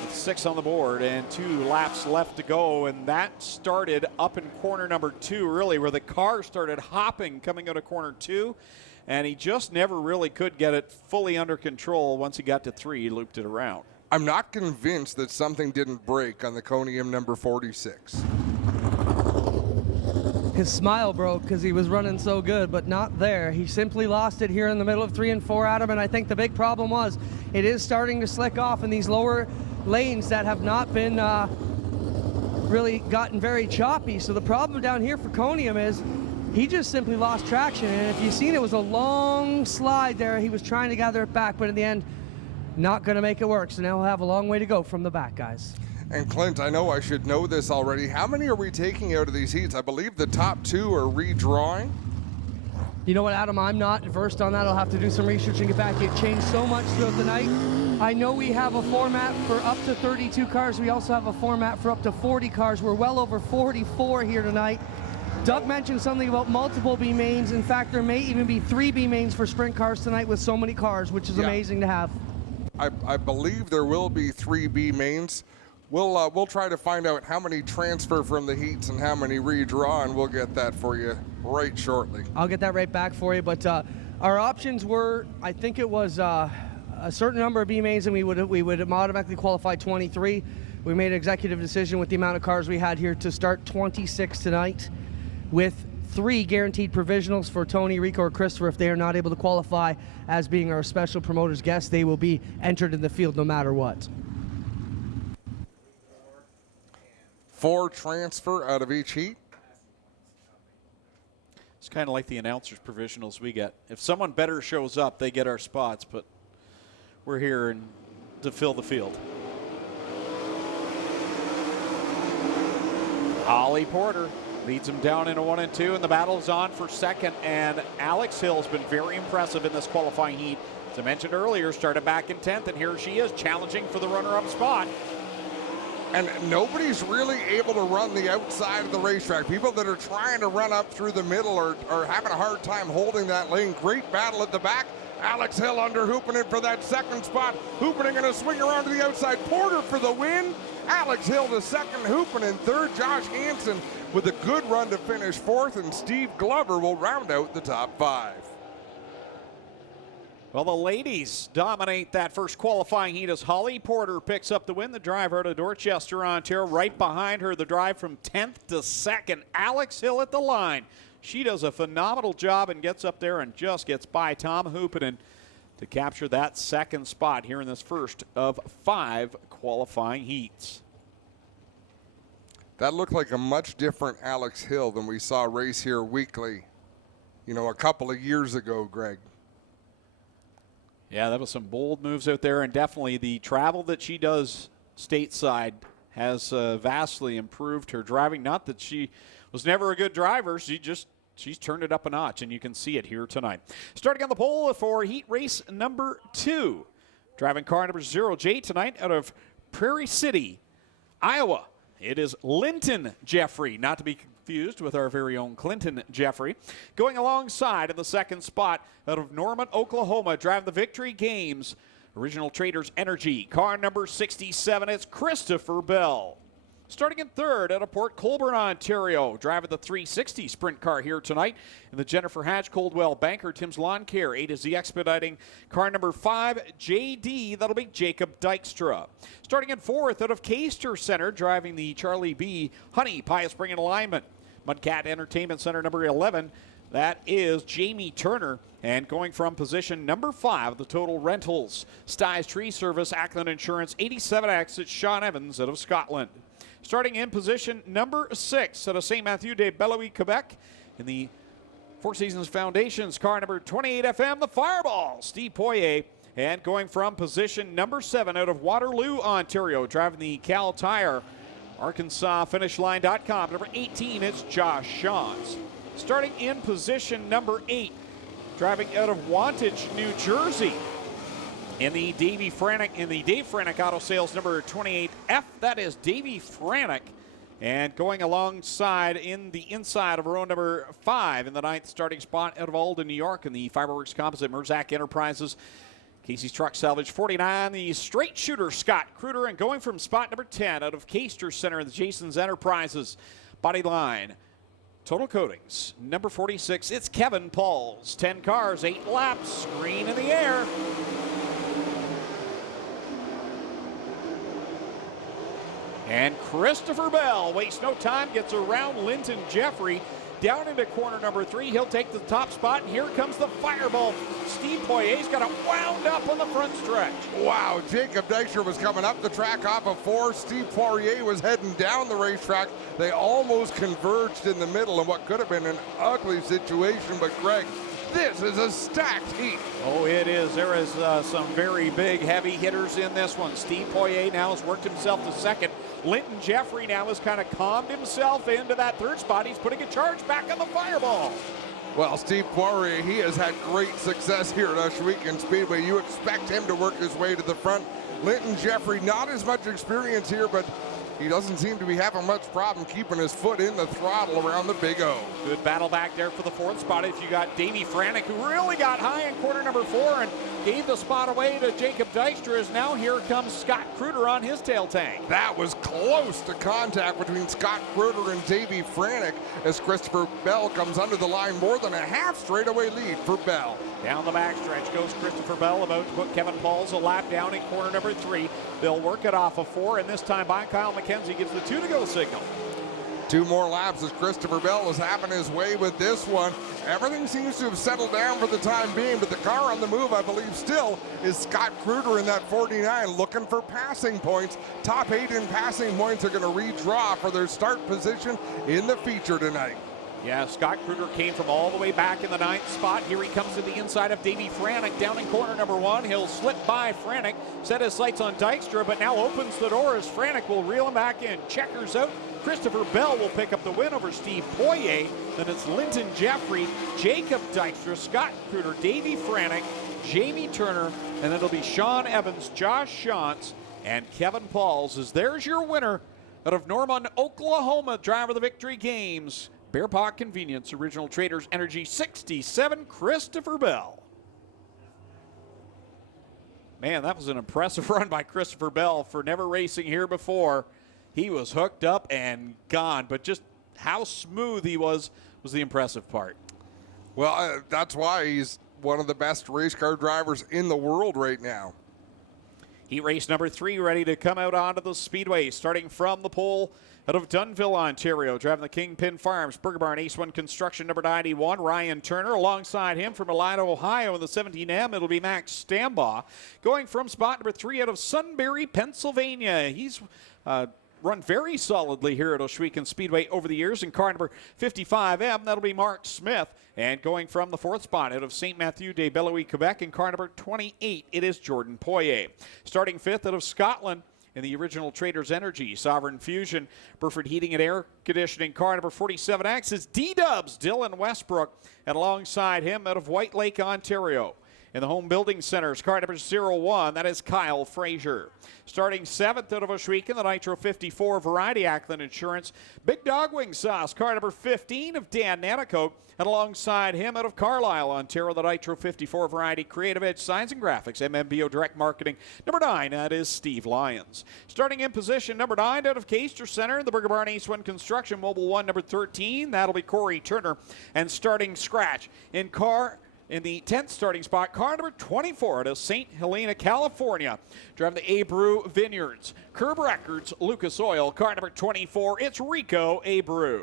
With 6 on the board and 2 laps left to go, and that started up in corner number 2, really, where the car started hopping coming out of corner 2, and he just never really could get it fully under control. Once he got to 3, he looped it around. I'm not convinced that something didn't break on the Coniam number 46. His smile broke because he was running so good, but not there. He simply lost it here in the middle of 3 and 4, Adam, and I think the big problem was it is starting to slick off in these lower lanes that have not been really gotten very choppy. So the problem down here for Coniam is he just simply lost traction, and if you've seen, it was a long slide there. He was trying to gather it back, but in the end, not going to make it work. So now he'll have a long way to go from the back, guys. And Clint, I know I should know this already. How many are we taking out of these heats? I believe the top 2 are redrawing. You know what, Adam? I'm not versed on that. I'll have to do some research and get back. It changed so much throughout the night. I know we have a format for up to 32 cars. We also have a format for up to 40 cars. We're well over 44 here tonight. Doug mentioned something about multiple B mains. In fact, there may even be 3 B mains for sprint cars tonight with so many cars, which is amazing to have. I believe there will be 3 B mains. We'll try to find out how many transfer from the heats and how many redraw, and we'll get that for you right shortly. I'll get that right back for you. But our options were, I think it was a certain number of B mains, and we would automatically qualify 23. We made an executive decision with the amount of cars we had here to start 26 tonight, with 3 guaranteed provisionals for Tony, Rico, or Christopher. If they are not able to qualify as being our special promoters guests, they will be entered in the field no matter what. 4 transfer out of each heat. It's kind of like the announcers' provisionals we get. If someone better shows up, they get our spots, but we're here to fill the field. Holly Porter leads them down into 1 and 2, and the battle's on for second. And Alex Hill's been very impressive in this qualifying heat. As I mentioned earlier, started back in 10th, and here she is challenging for the runner-up spot. And nobody's really able to run the outside of the racetrack. People that are trying to run up through the middle are having a hard time holding that lane. Great battle at the back. Alex Hill under Hoopenin for that second spot. Hoopenin going to swing around to the outside. Porter for the win. Alex Hill to second. Hoopenin third. Josh Hansen with a good run to finish 4th. And Steve Glover will round out the top 5. Well, the ladies dominate that first qualifying heat as Holly Porter picks up the win. The drive out of Dorchester, Ontario. Right behind her, the drive from 10th to 2nd. Alex Hill at the line. She does a phenomenal job and gets up there and just gets by Tom Hoopenin to capture that second spot here in this first of 5 qualifying heats. That looked like a much different Alex Hill than we saw race here weekly, a couple of years ago, Greg. Yeah, that was some bold moves out there, and definitely the travel that she does stateside has vastly improved her driving. Not that she was never a good driver, she's turned it up a notch, and you can see it here tonight. Starting on the pole for heat race number 2. Driving car number 0J tonight out of Prairie City, Iowa. It is Linton Jeffrey, not to be confused with our very own Clinton Jeffrey. Going alongside in the second spot out of Norman, Oklahoma, driving the Victory Games, Original Traders Energy. Car number 67, it's Christopher Bell. Starting in third out of Port Colborne, Ontario, driving the 360 sprint car here tonight in the Jennifer Hatch Coldwell Banker Tim's Lawn Care. A to Z expediting car number 5, JD. That'll be Jacob Dykstra. Starting in fourth out of Caister Center, driving the Charlie B. Honey Pie Spring and Alignment. Mudcat Entertainment Center number 11. That is Jamie Turner. And going from position number 5, the Total Rentals, Styes Tree Service, Ackland Insurance, 87X, it's Sean Evans out of Scotland. Starting in position number 6 out of St. Mathieu de Beloeil, Quebec, in the Four Seasons Foundation's car number 28 FM, the Fireball, Steve Poirier. And going from position number 7 out of Waterloo, Ontario, driving the Cal Tire, ArkansasFinishLine.com, number 18, it's Josh Shawns. Starting in position number 8, driving out of Wantage, New Jersey, in the Dave Franek Auto Sales number 28F, that is Davey Franek. And going alongside in the inside of row number 5 in the 9th starting spot out of Alden, New York, in the Fiberworks Composite Merzak Enterprises, Casey's Truck Salvage 49, the straight shooter Scott Kruder. And going from spot number 10 out of Caister Center in the Jason's Enterprises body line, Total Coatings number 46, it's Kevin Pauls. 10 cars, 8 laps, green in the air. And Christopher Bell wastes no time, gets around Linton Jeffrey down into corner number 3. He'll take the top spot, and here comes the Fireball. Steve Poirier's got it wound up on the front stretch. Wow, Jacob Dykstra was coming up the track off of 4. Steve Poirier was heading down the racetrack. They almost converged in the middle in what could have been an ugly situation, but Greg, this is a stacked heat. Oh, it is. There is some very big, heavy hitters in this one. Steve Poirier now has worked himself to second. Linton Jeffrey now has kind of calmed himself into that third spot. He's putting a charge back on the Fireball. Well, Steve Poirier, he has had great success here at Ohsweken Speedway. You expect him to work his way to the front. Linton Jeffrey, not as much experience here, but he doesn't seem to be having much problem keeping his foot in the throttle around the Big O. Good battle back there for the fourth spot. If you got Davey Franek, who really got high in corner number 4 and gave the spot away to Jacob Dykstra, as now here comes Scott Kruder on his tail tank. That was close to contact between Scott Kruder and Davey Franek as Christopher Bell comes under the line. More than a half straightaway lead for Bell. Down the backstretch goes Christopher Bell, about to put Kevin Pauls a lap down in corner number 3. They'll work it off of 4, and this time by Kyle McKenzie gives the 2 to go signal. 2 more laps as Christopher Bell is having his way with this one. Everything seems to have settled down for the time being, but the car on the move, I believe, still is Scott Kruder in that 49, looking for passing points. Top 8 in passing points are going to redraw for their start position in the feature tonight. Yeah, Scott Kruder came from all the way back in the 9th spot. Here he comes to the inside of Davey Franek down in corner number 1. He'll slip by Franek, set his sights on Dykstra, but now opens the door as Franek will reel him back in. Checkers out. Christopher Bell will pick up the win over Steve Poirier. Then it's Linton Jeffrey, Jacob Dykstra, Scott Kruder, Davey Franek, Jamie Turner, and it'll be Sean Evans, Josh Shantz, and Kevin Pauls. As there's your winner out of Norman, Oklahoma, driver of the Victory Games. Bear Paw Convenience, Original Traders Energy 67, Christopher Bell. Man, that was an impressive run by Christopher Bell for never racing here before. He was hooked up and gone, but just how smooth he was the impressive part. Well, that's why he's one of the best race car drivers in the world right now. Heat race number 3 ready to come out onto the speedway, starting from the pole out of Dunnville, Ontario, driving the Kingpin Farms, Burger Barn Ace 1 Construction, number 91, Ryan Turner. Alongside him from Elida, Ohio in the 17M, it'll be Max Stambaugh. Going from spot number 3 out of Sunbury, Pennsylvania. He's run very solidly here at Ohsweken Speedway over the years in car number 55M. That'll be Mark Smith. And going from the 4th spot out of St. Matthew de Beloeil, Quebec in car number 28, it is Jordan Poirier. Starting 5th out of Scotland in the Original Traders Energy, Sovereign Fusion, Burford Heating and Air Conditioning, car number 47X is D-Dubs, Dylan Westbrook. And alongside him out of White Lake, Ontario, in the Home Building Centers, car number 01, that is Kyle Frazier. Starting 7th out of Ohsweken, the Nitro 54 Variety Ackland Insurance, Big Dog Wing Sauce, car number 15 of Dan Nanicoke. And alongside him out of Carlisle, Ontario, the Nitro 54 Variety Creative Edge Signs and Graphics, MMBO Direct Marketing. Number 9, that is Steve Lyons. Starting in position, number 9 out of Caister Center, the Burger Barn Ace 1 Construction, Mobile 1, number 13, that'll be Corey Turner. And starting scratch in the 10th starting spot, car number 24 out of St. Helena, California. Driving the Abreu Vineyards, Curb Records, Lucas Oil, car number 24, it's Rico Abreu.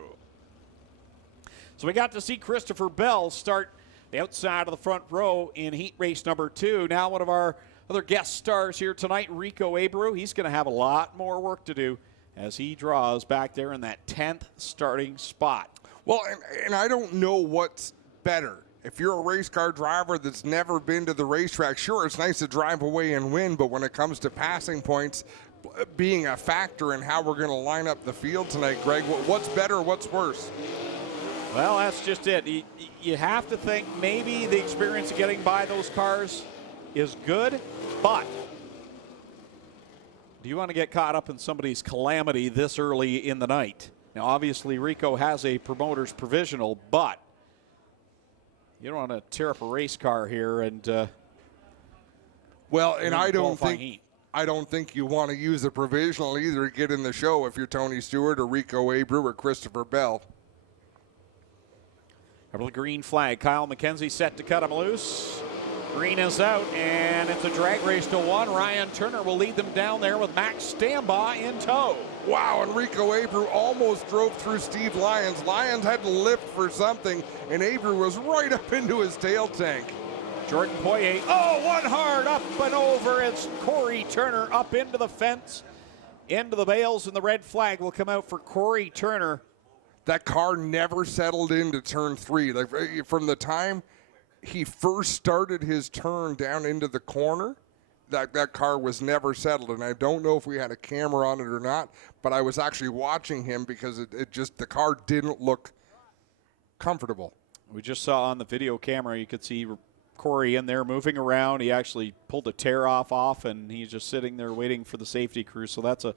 So we got to see Christopher Bell start the outside of the front row in heat race number 2. Now one of our other guest stars here tonight, Rico Abreu. He's going to have a lot more work to do as he draws back there in that 10th starting spot. Well, and I don't know what's better. If you're a race car driver that's never been to the racetrack, sure, it's nice to drive away and win, but when it comes to passing points being a factor in how we're going to line up the field tonight, Greg, what's better, what's worse? Well, that's just it. You have to think maybe the experience of getting by those cars is good, but do you want to get caught up in somebody's calamity this early in the night? Now, obviously, Rico has a promoter's provisional, but you don't want to tear up a race car here and well, and I don't think you want to use a provisional either to get in the show if you're Tony Stewart or Rico Abreu or Christopher Bell. Over the green flag, Kyle McKenzie set to cut him loose. Green is out, and it's a drag race to 1. Ryan Turner will lead them down there with Max Stambaugh in tow. Wow, and Rico Abreu almost drove through Steve Lyons. Lyons had to lift for something, and Abreu was right up into his tail tank. Jordan Poirier, one hard up and over. It's Corey Turner up into the fence, into the bales, and the red flag will come out for Corey Turner. That car never settled into turn 3. Like from the time he first started his turn down into the corner, that car was never settled. And I don't know if we had a camera on it or not, but I was actually watching him because it just, the car didn't look comfortable. We just saw on the video camera, you could see Corey in there moving around. He actually pulled a tear off, and he's just sitting there waiting for the safety crew. So that's a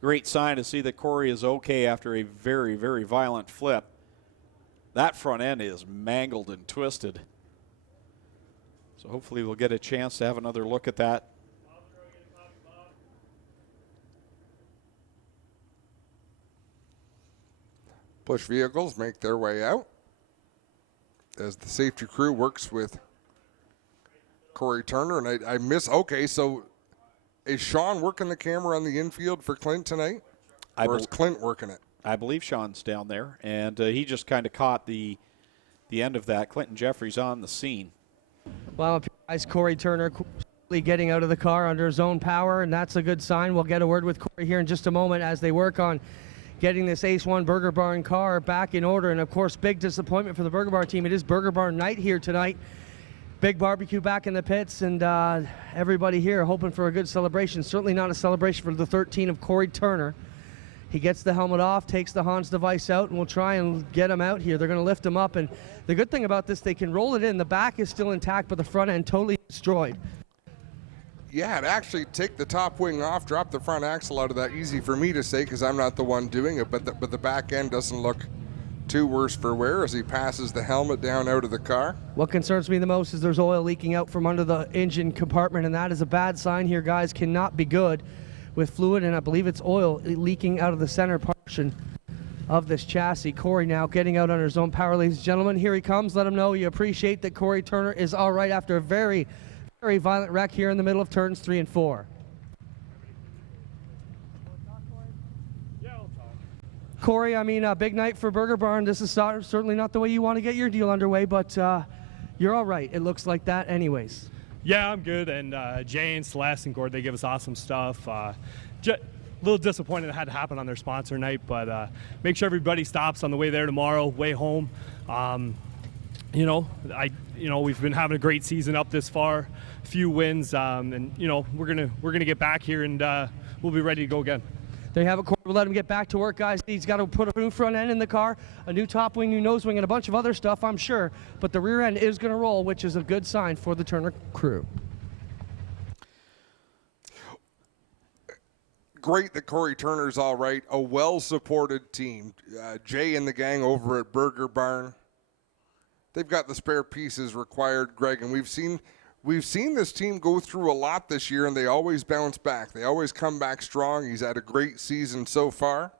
great sign to see that Corey is okay after a very, very violent flip. That front end is mangled and twisted. So hopefully we'll get a chance to have another look at that. Push vehicles make their way out as the safety crew works with Corey Turner. And I miss, okay, so is Sean working the camera on the infield for Clint tonight? Or is Clint working it? I believe Sean's down there, and he just kind of caught the end of that. Clinton Jeffries on the scene. Well, guys, Corey Turner getting out of the car under his own power, and that's a good sign. We'll get a word with Corey here in just a moment as they work on getting this Ace 1 Burger Barn car back in order. And, of course, big disappointment for the Burger Barn team. It is Burger Barn night here tonight. Big barbecue back in the pits, and everybody here hoping for a good celebration. Certainly not a celebration for the 13 of Corey Turner. He gets the helmet off, takes the Hans device out, and we'll try and get him out here. They're going to lift him up, and the good thing about this, they can roll it in. The back is still intact, but the front end totally destroyed. Yeah, to actually take the top wing off, drop the front axle out of that, easy for me to say because I'm not the one doing it, but the back end doesn't look too worse for wear as he passes the helmet down out of the car. What concerns me the most is there's oil leaking out from under the engine compartment, and that is a bad sign here, guys. Cannot be good with fluid, and I believe it's oil leaking out of the center portion of this chassis. Corey now getting out under his own power, ladies and gentlemen. Here he comes. Let him know you appreciate that Corey Turner is all right after a very, very violent wreck here in the middle of turns 3 and 4. Corey, I mean, a big night for Burger Barn. This is certainly not the way you want to get your deal underway, but you're all right. It looks like that anyways. Yeah, I'm good, and Jay and Celeste and Gord, they give us awesome stuff. A little disappointed it had to happen on their sponsor night, but make sure everybody stops on the way there tomorrow, way home. We've been having a great season up this far, a few wins, and we're gonna get back here and we'll be ready to go again. There you have it, Corey. We'll let him get back to work, guys. He's got to put a new front end in the car, a new top wing, new nose wing, and a bunch of other stuff, I'm sure. But the rear end is going to roll, which is a good sign for the Turner crew. Great that Corey Turner's all right. A well-supported team. Jay and the gang over at Burger Barn. They've got the spare pieces required, Greg, and we've seen this team go through a lot this year, and they always bounce back. They always come back strong. He's had a great season so far.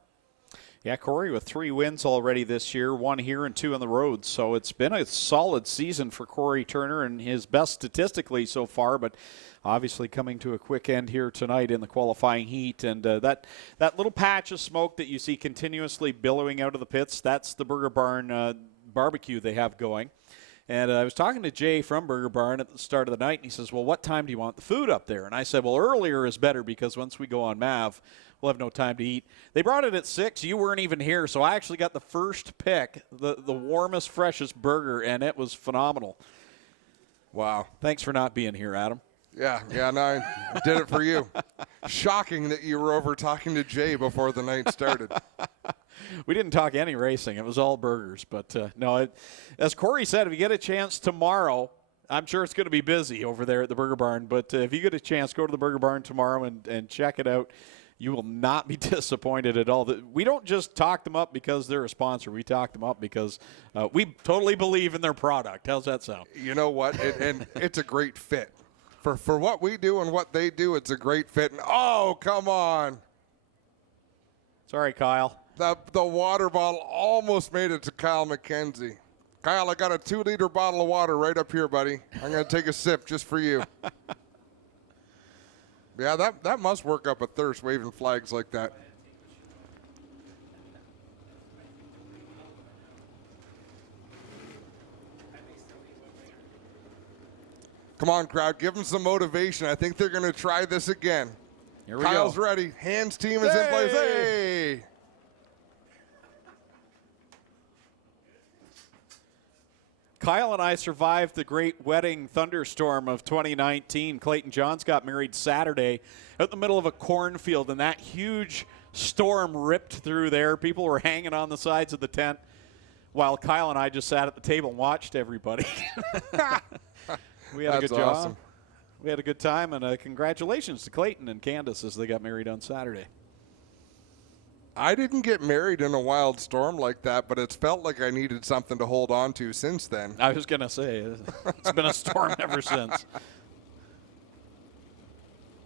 Yeah, Corey with 3 wins already this year, 1 here and 2 on the road. So it's been a solid season for Corey Turner and his best statistically so far, but obviously coming to a quick end here tonight in the qualifying heat. And that little patch of smoke that you see continuously billowing out of the pits, that's the Burger Barn barbecue they have going. And I was talking to Jay from Burger Barn at the start of the night, and he says, well, what time do you want the food up there? And I said, well, earlier is better because once we go on MAV, we'll have no time to eat. They brought it at 6. You weren't even here, so I actually got the first pick, the warmest, freshest burger, and it was phenomenal. Wow. Thanks for not being here, Adam. Yeah, no, I did it for you. Shocking that you were over talking to Jay before the night started. We didn't talk any racing. It was all burgers. But, as Corey said, if you get a chance tomorrow, I'm sure it's going to be busy over there at the Burger Barn. But if you get a chance, go to the Burger Barn tomorrow and check it out. You will not be disappointed at all. We don't just talk them up because they're a sponsor. We talk them up because we totally believe in their product. How's that sound? You know what? And it's a great fit. For what we do and what they do, it's a great fit. And, oh, come on. Sorry, Kyle. The water bottle almost made it to Kyle McKenzie. Kyle, I got a 2-liter bottle of water right up here, buddy. I'm going to take a sip just for you. Yeah, that must work up a thirst, waving flags like that. Come on, crowd. Give them some motivation. I think they're going to try this again. Here we Kyle's go. ready. Hands team is in place. Hey! Kyle and I survived the great wedding thunderstorm of 2019. Clayton Johns got married Saturday out in the middle of a cornfield, and that huge storm ripped through there. People were hanging on the sides of the tent. while Kyle and I just sat at the table and watched everybody. We had a good job. Awesome. We had a good time, and congratulations to Clayton and Candace as they got married on Saturday. I didn't get married in a wild storm like that, but it's felt like I needed something to hold on to since then. I was going to say, it's been a storm ever since.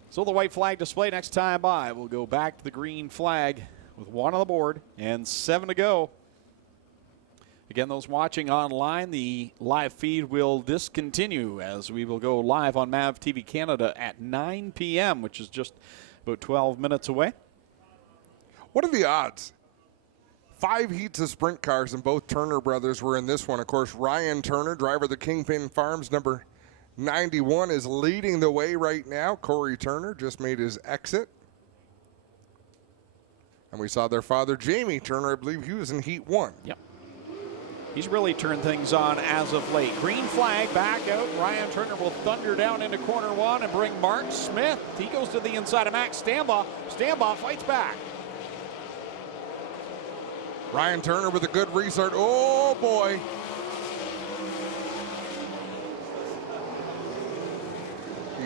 So the white flag display next time by. We'll go back to the green flag with 1 on the board and 7 to go. Again, those watching online, the live feed will discontinue as we will go live on MAV TV Canada at 9 p.m., which is just about 12 minutes away. What are the odds? 5 heats of sprint cars, and both Turner brothers were in this one. Of course, Ryan Turner, driver of the Kingpin Farms, number 91, is leading the way right now. Corey Turner just made his exit. And we saw their father, Jamie Turner. I believe he was in Heat 1. Yep. He's really turned things on as of late. Green flag back out. Ryan Turner will thunder down into corner 1 and bring Mark Smith. He goes to the inside of Max Stambaugh. Stambaugh fights back. Ryan Turner with a good restart. Oh, boy.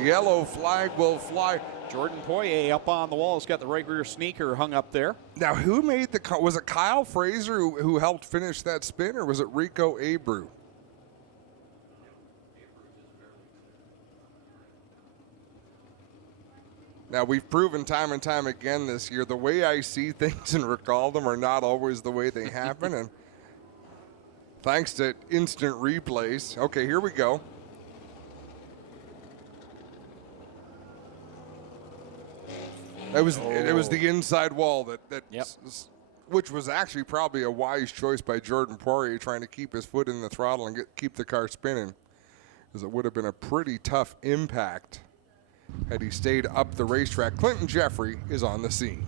Yellow flag will fly. Jordan Poirier up on the wall. He's got the right rear sneaker hung up there. Now, who made the... Was it Kyle Fraser who helped finish that spin, or was it Rico Abreu? Now, we've proven time and time again this year, the way I see things and recall them are not always the way they happen. And thanks to instant replays. Okay, here we go. It was the inside wall that Yep. which was actually probably a wise choice by Jordan Poirier, trying to keep his foot in the throttle and keep the car spinning, because it would have been a pretty tough impact had he stayed up the racetrack. Clinton Jeffrey is on the scene.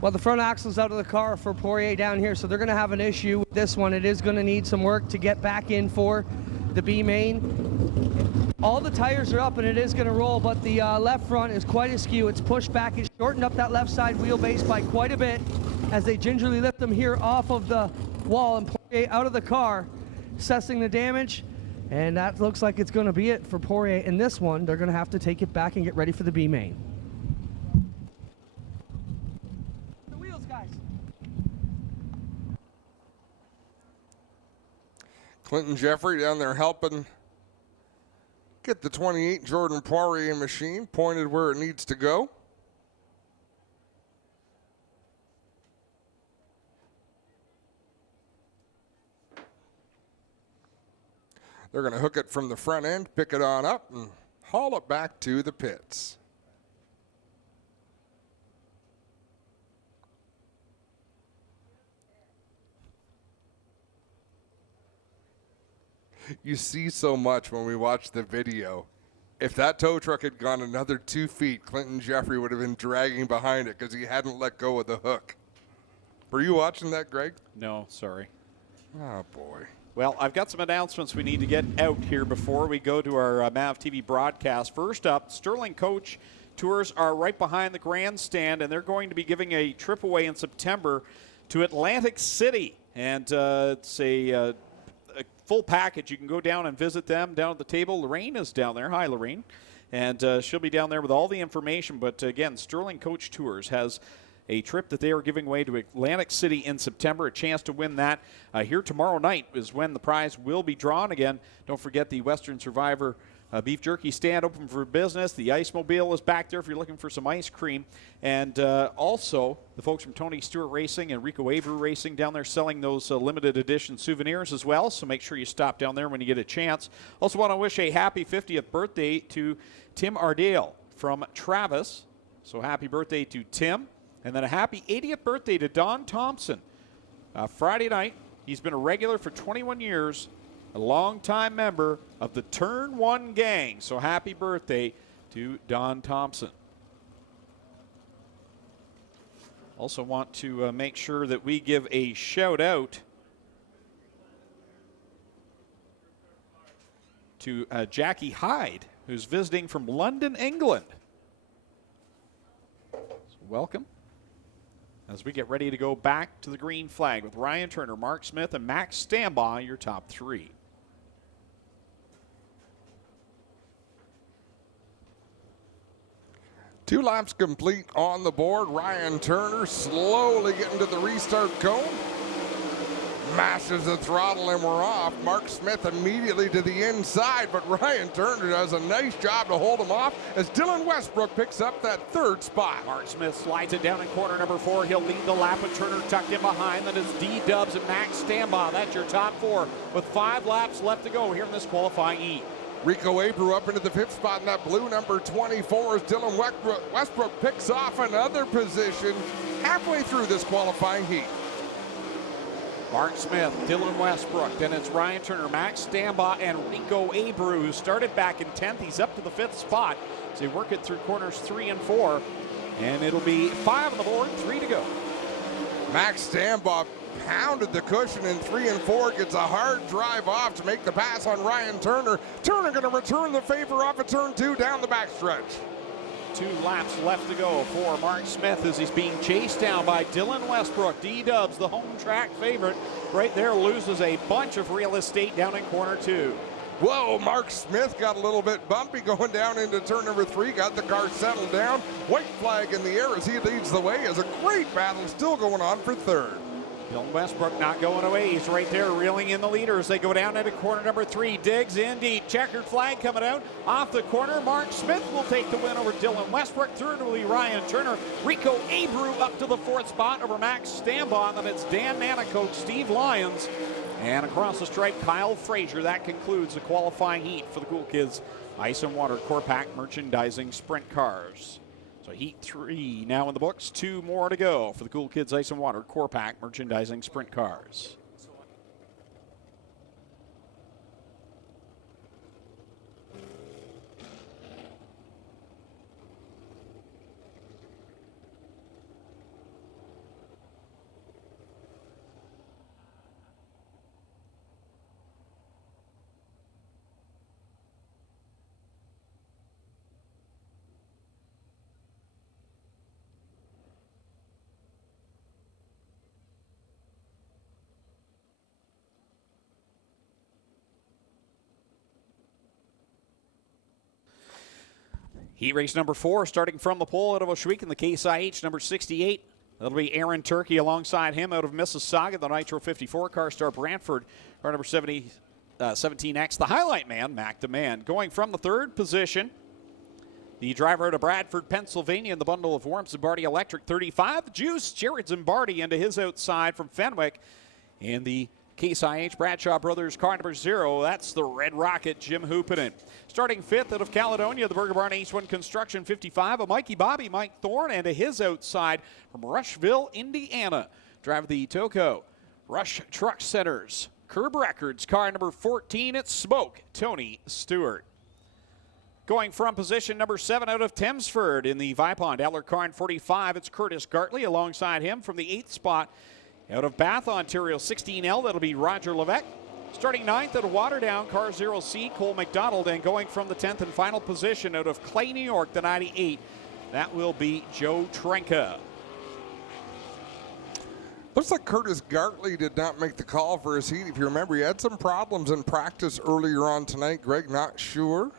Well, the front axle's out of the car for Poirier down here, so they're going to have an issue with this one. It is going to need some work to get back in for the B main. All the tires are up and it is going to roll, but the left front is quite askew. It's pushed back. It's shortened up that left side wheelbase by quite a bit as they gingerly lift them here off of the wall and Poirier out of the car, assessing the damage. And that looks like it's going to be it for Poirier in this one. They're going to have to take it back and get ready for the B main. The wheels, guys. Clinton Jeffrey down there helping get the 28 Jordan Poirier machine pointed where it needs to go. They're going to hook it from the front end, pick it on up, and haul it back to the pits. You see so much when we watch the video. If that tow truck had gone another 2 feet, Clinton Jeffrey would have been dragging behind it because he hadn't let go of the hook. Were you watching that, Greg? No, sorry. Oh, boy. Well, I've got some announcements we need to get out here before we go to our MAV TV broadcast. First up, Sterling Coach Tours are right behind the grandstand, and they're going to be giving a trip away in September to Atlantic City. And it's a full package. You can go down and visit them down at the table. Lorraine is down there. Hi, Lorraine. And she'll be down there with all the information. But, again, Sterling Coach Tours has a trip that they are giving away to Atlantic City in September. A chance to win that here tomorrow night is when the prize will be drawn. Again, don't forget the Western Survivor beef jerky stand open for business. The Ice Mobile is back there if you're looking for some ice cream. And also, the folks from Tony Stewart Racing and Rico Abreu Racing down there selling those limited edition souvenirs as well. So make sure you stop down there when you get a chance. Also want to wish a happy 50th birthday to Tim Ardale from Travis. So happy birthday to Tim. And then a happy 80th birthday to Don Thompson. Friday night, he's been a regular for 21 years, a longtime member of the Turn 1 gang. So happy birthday to Don Thompson. Also want to make sure that we give a shout out to Jackie Hyde, who's visiting from London, England. So welcome. As as we get ready to go back to the green flag with Ryan Turner, Mark Smith, and Max Stambaugh, your top three. Two laps complete on the board. Ryan Turner slowly getting to the restart cone. Mashes the throttle and we're off. Mark Smith immediately to the inside, but Ryan Turner does a nice job to hold him off as Dylan Westbrook picks up that third spot. Mark Smith slides it down in corner number 4. He'll lead the lap with Turner tucked in behind. Then it's D-Dubs and Max Stambaugh. That's your top 4 with 5 laps left to go here in this qualifying heat. Rico Abreu up into the 5th spot in that blue number 24 as Dylan Westbrook picks off another position halfway through this qualifying heat. Mark Smith, Dylan Westbrook, then it's Ryan Turner, Max Stambaugh, and Rico Abreu, who started back in 10th. He's up to the 5th spot as they work it through corners 3 and 4. And it'll be 5 on the board, 3 to go. Max Stambaugh pounded the cushion in 3 and 4, gets a hard drive off to make the pass on Ryan Turner. Turner going to return the favor off of turn 2 down the backstretch. 2 laps left to go for Mark Smith as he's being chased down by Dylan Westbrook. D-Dubs, the home track favorite, right there loses a bunch of real estate down in corner 2. Whoa, Mark Smith got a little bit bumpy going down into turn number 3, got the car settled down. White flag in the air as he leads the way as a great battle still going on for third. Dylan Westbrook not going away. He's right there reeling in the leader as they go down into corner number 3. Digs in deep. Checkered flag coming out. Off the corner, Mark Smith will take the win over Dylan Westbrook. Third will be Ryan Turner. Rico Abreu up to the 4th spot over Max Stambaugh. And then it's Dan Nanacoke, Steve Lyons. And across the stripe, Kyle Frazier. That concludes the qualifying heat for the Cool Kids Ice and Water Core Pack Merchandising Sprint Cars. So heat 3 now in the books, 2 more to go for the Cool Kids Ice and Water Core Pack Merchandising Sprint Cars. Heat race number 4, starting from the pole out of Oshweek in the Case IH, number 68. That'll be Aaron Turkey alongside him out of Mississauga, the Nitro 54 car star Brantford, car number 17X. The highlight man, Mac Demand, going from the 3rd position. The driver out of Bradford, Pennsylvania, in the bundle of warm Zimbardi Electric 35. The Juice, Jared Zimbardi, into his outside from Fenwick. In the Case IH Bradshaw Brothers car number 0, that's the Red Rocket, Jim Hoopinen. Starting 5th out of Caledonia, the Burger Barn Ace 1 Construction 55, a Mikey Bobby, Mike Thorne, and to his outside from Rushville, Indiana. Drive the Toco Rush Truck Centers Curb Records car number 14, it's Smoke, Tony Stewart. Going from position number 7 out of Thamesford in the Vipond Adler car in 45, it's Curtis Gartley alongside him from the 8th spot. Out of Bath, Ontario, 16L, that'll be Roger Levesque. Starting 9th out of Waterdown, car 0C, Cole McDonald. And going from the 10th and final position out of Clay, New York, the 98, that will be Joe Trenka. Looks like Curtis Gartley did not make the call for his heat. If you remember, he had some problems in practice earlier on tonight. Greg, not sure.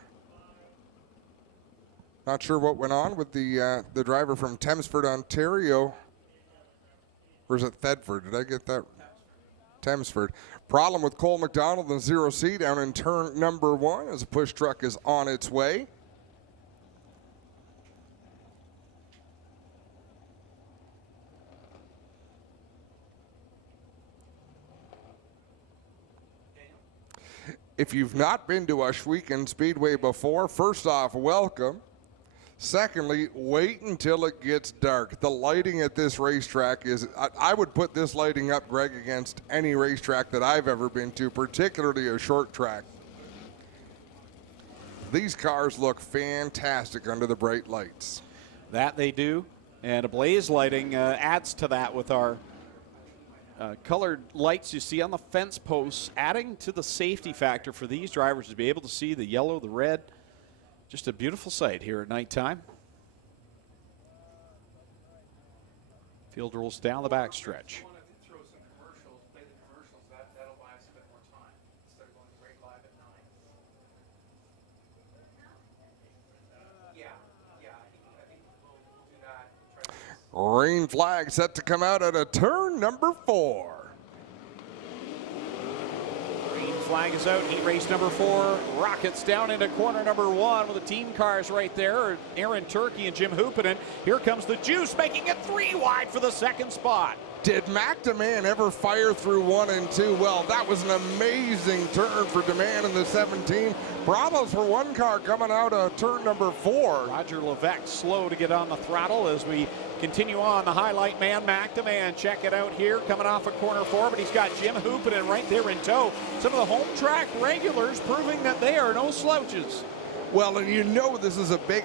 Not sure what went on with the driver from Thamesford, Ontario. Or is it Thedford? Did I get that? Thamesford. Problem with Cole McDonald and 0C down in turn number 1 as a push truck is on its way. If you've not been to Oshweek Speedway before, first off, welcome. Secondly, wait until it gets dark. The lighting at this racetrack is, I would put this lighting up, Greg, against any racetrack that I've ever been to, particularly a short track. These cars look fantastic under the bright lights. That they do, and a blaze lighting adds to that with our colored lights you see on the fence posts, adding to the safety factor for these drivers to be able to see the yellow, the red. Just a beautiful sight here at nighttime. Field rules down the backstretch. Green flag set to come out at a turn number 4. Green flag is out. Heat race number 4 rockets down into corner number 1 with the team cars right there. Aaron Turkey and Jim Hoopinen. Here comes the Juice, making it 3 wide for the second spot. Did Mac DeMann ever fire through 1 and 2? Well, that was an amazing turn for DeMann in the 17. Bravos for 1 car coming out of turn number 4. Roger Levesque slow to get on the throttle as we continue on. The highlight man, Mac DeMann. Check it out here, coming off of corner 4, but he's got Jim Hoopinen right there in tow. Some of the home track regulars proving that they are no slouches. Well, and you know this is a big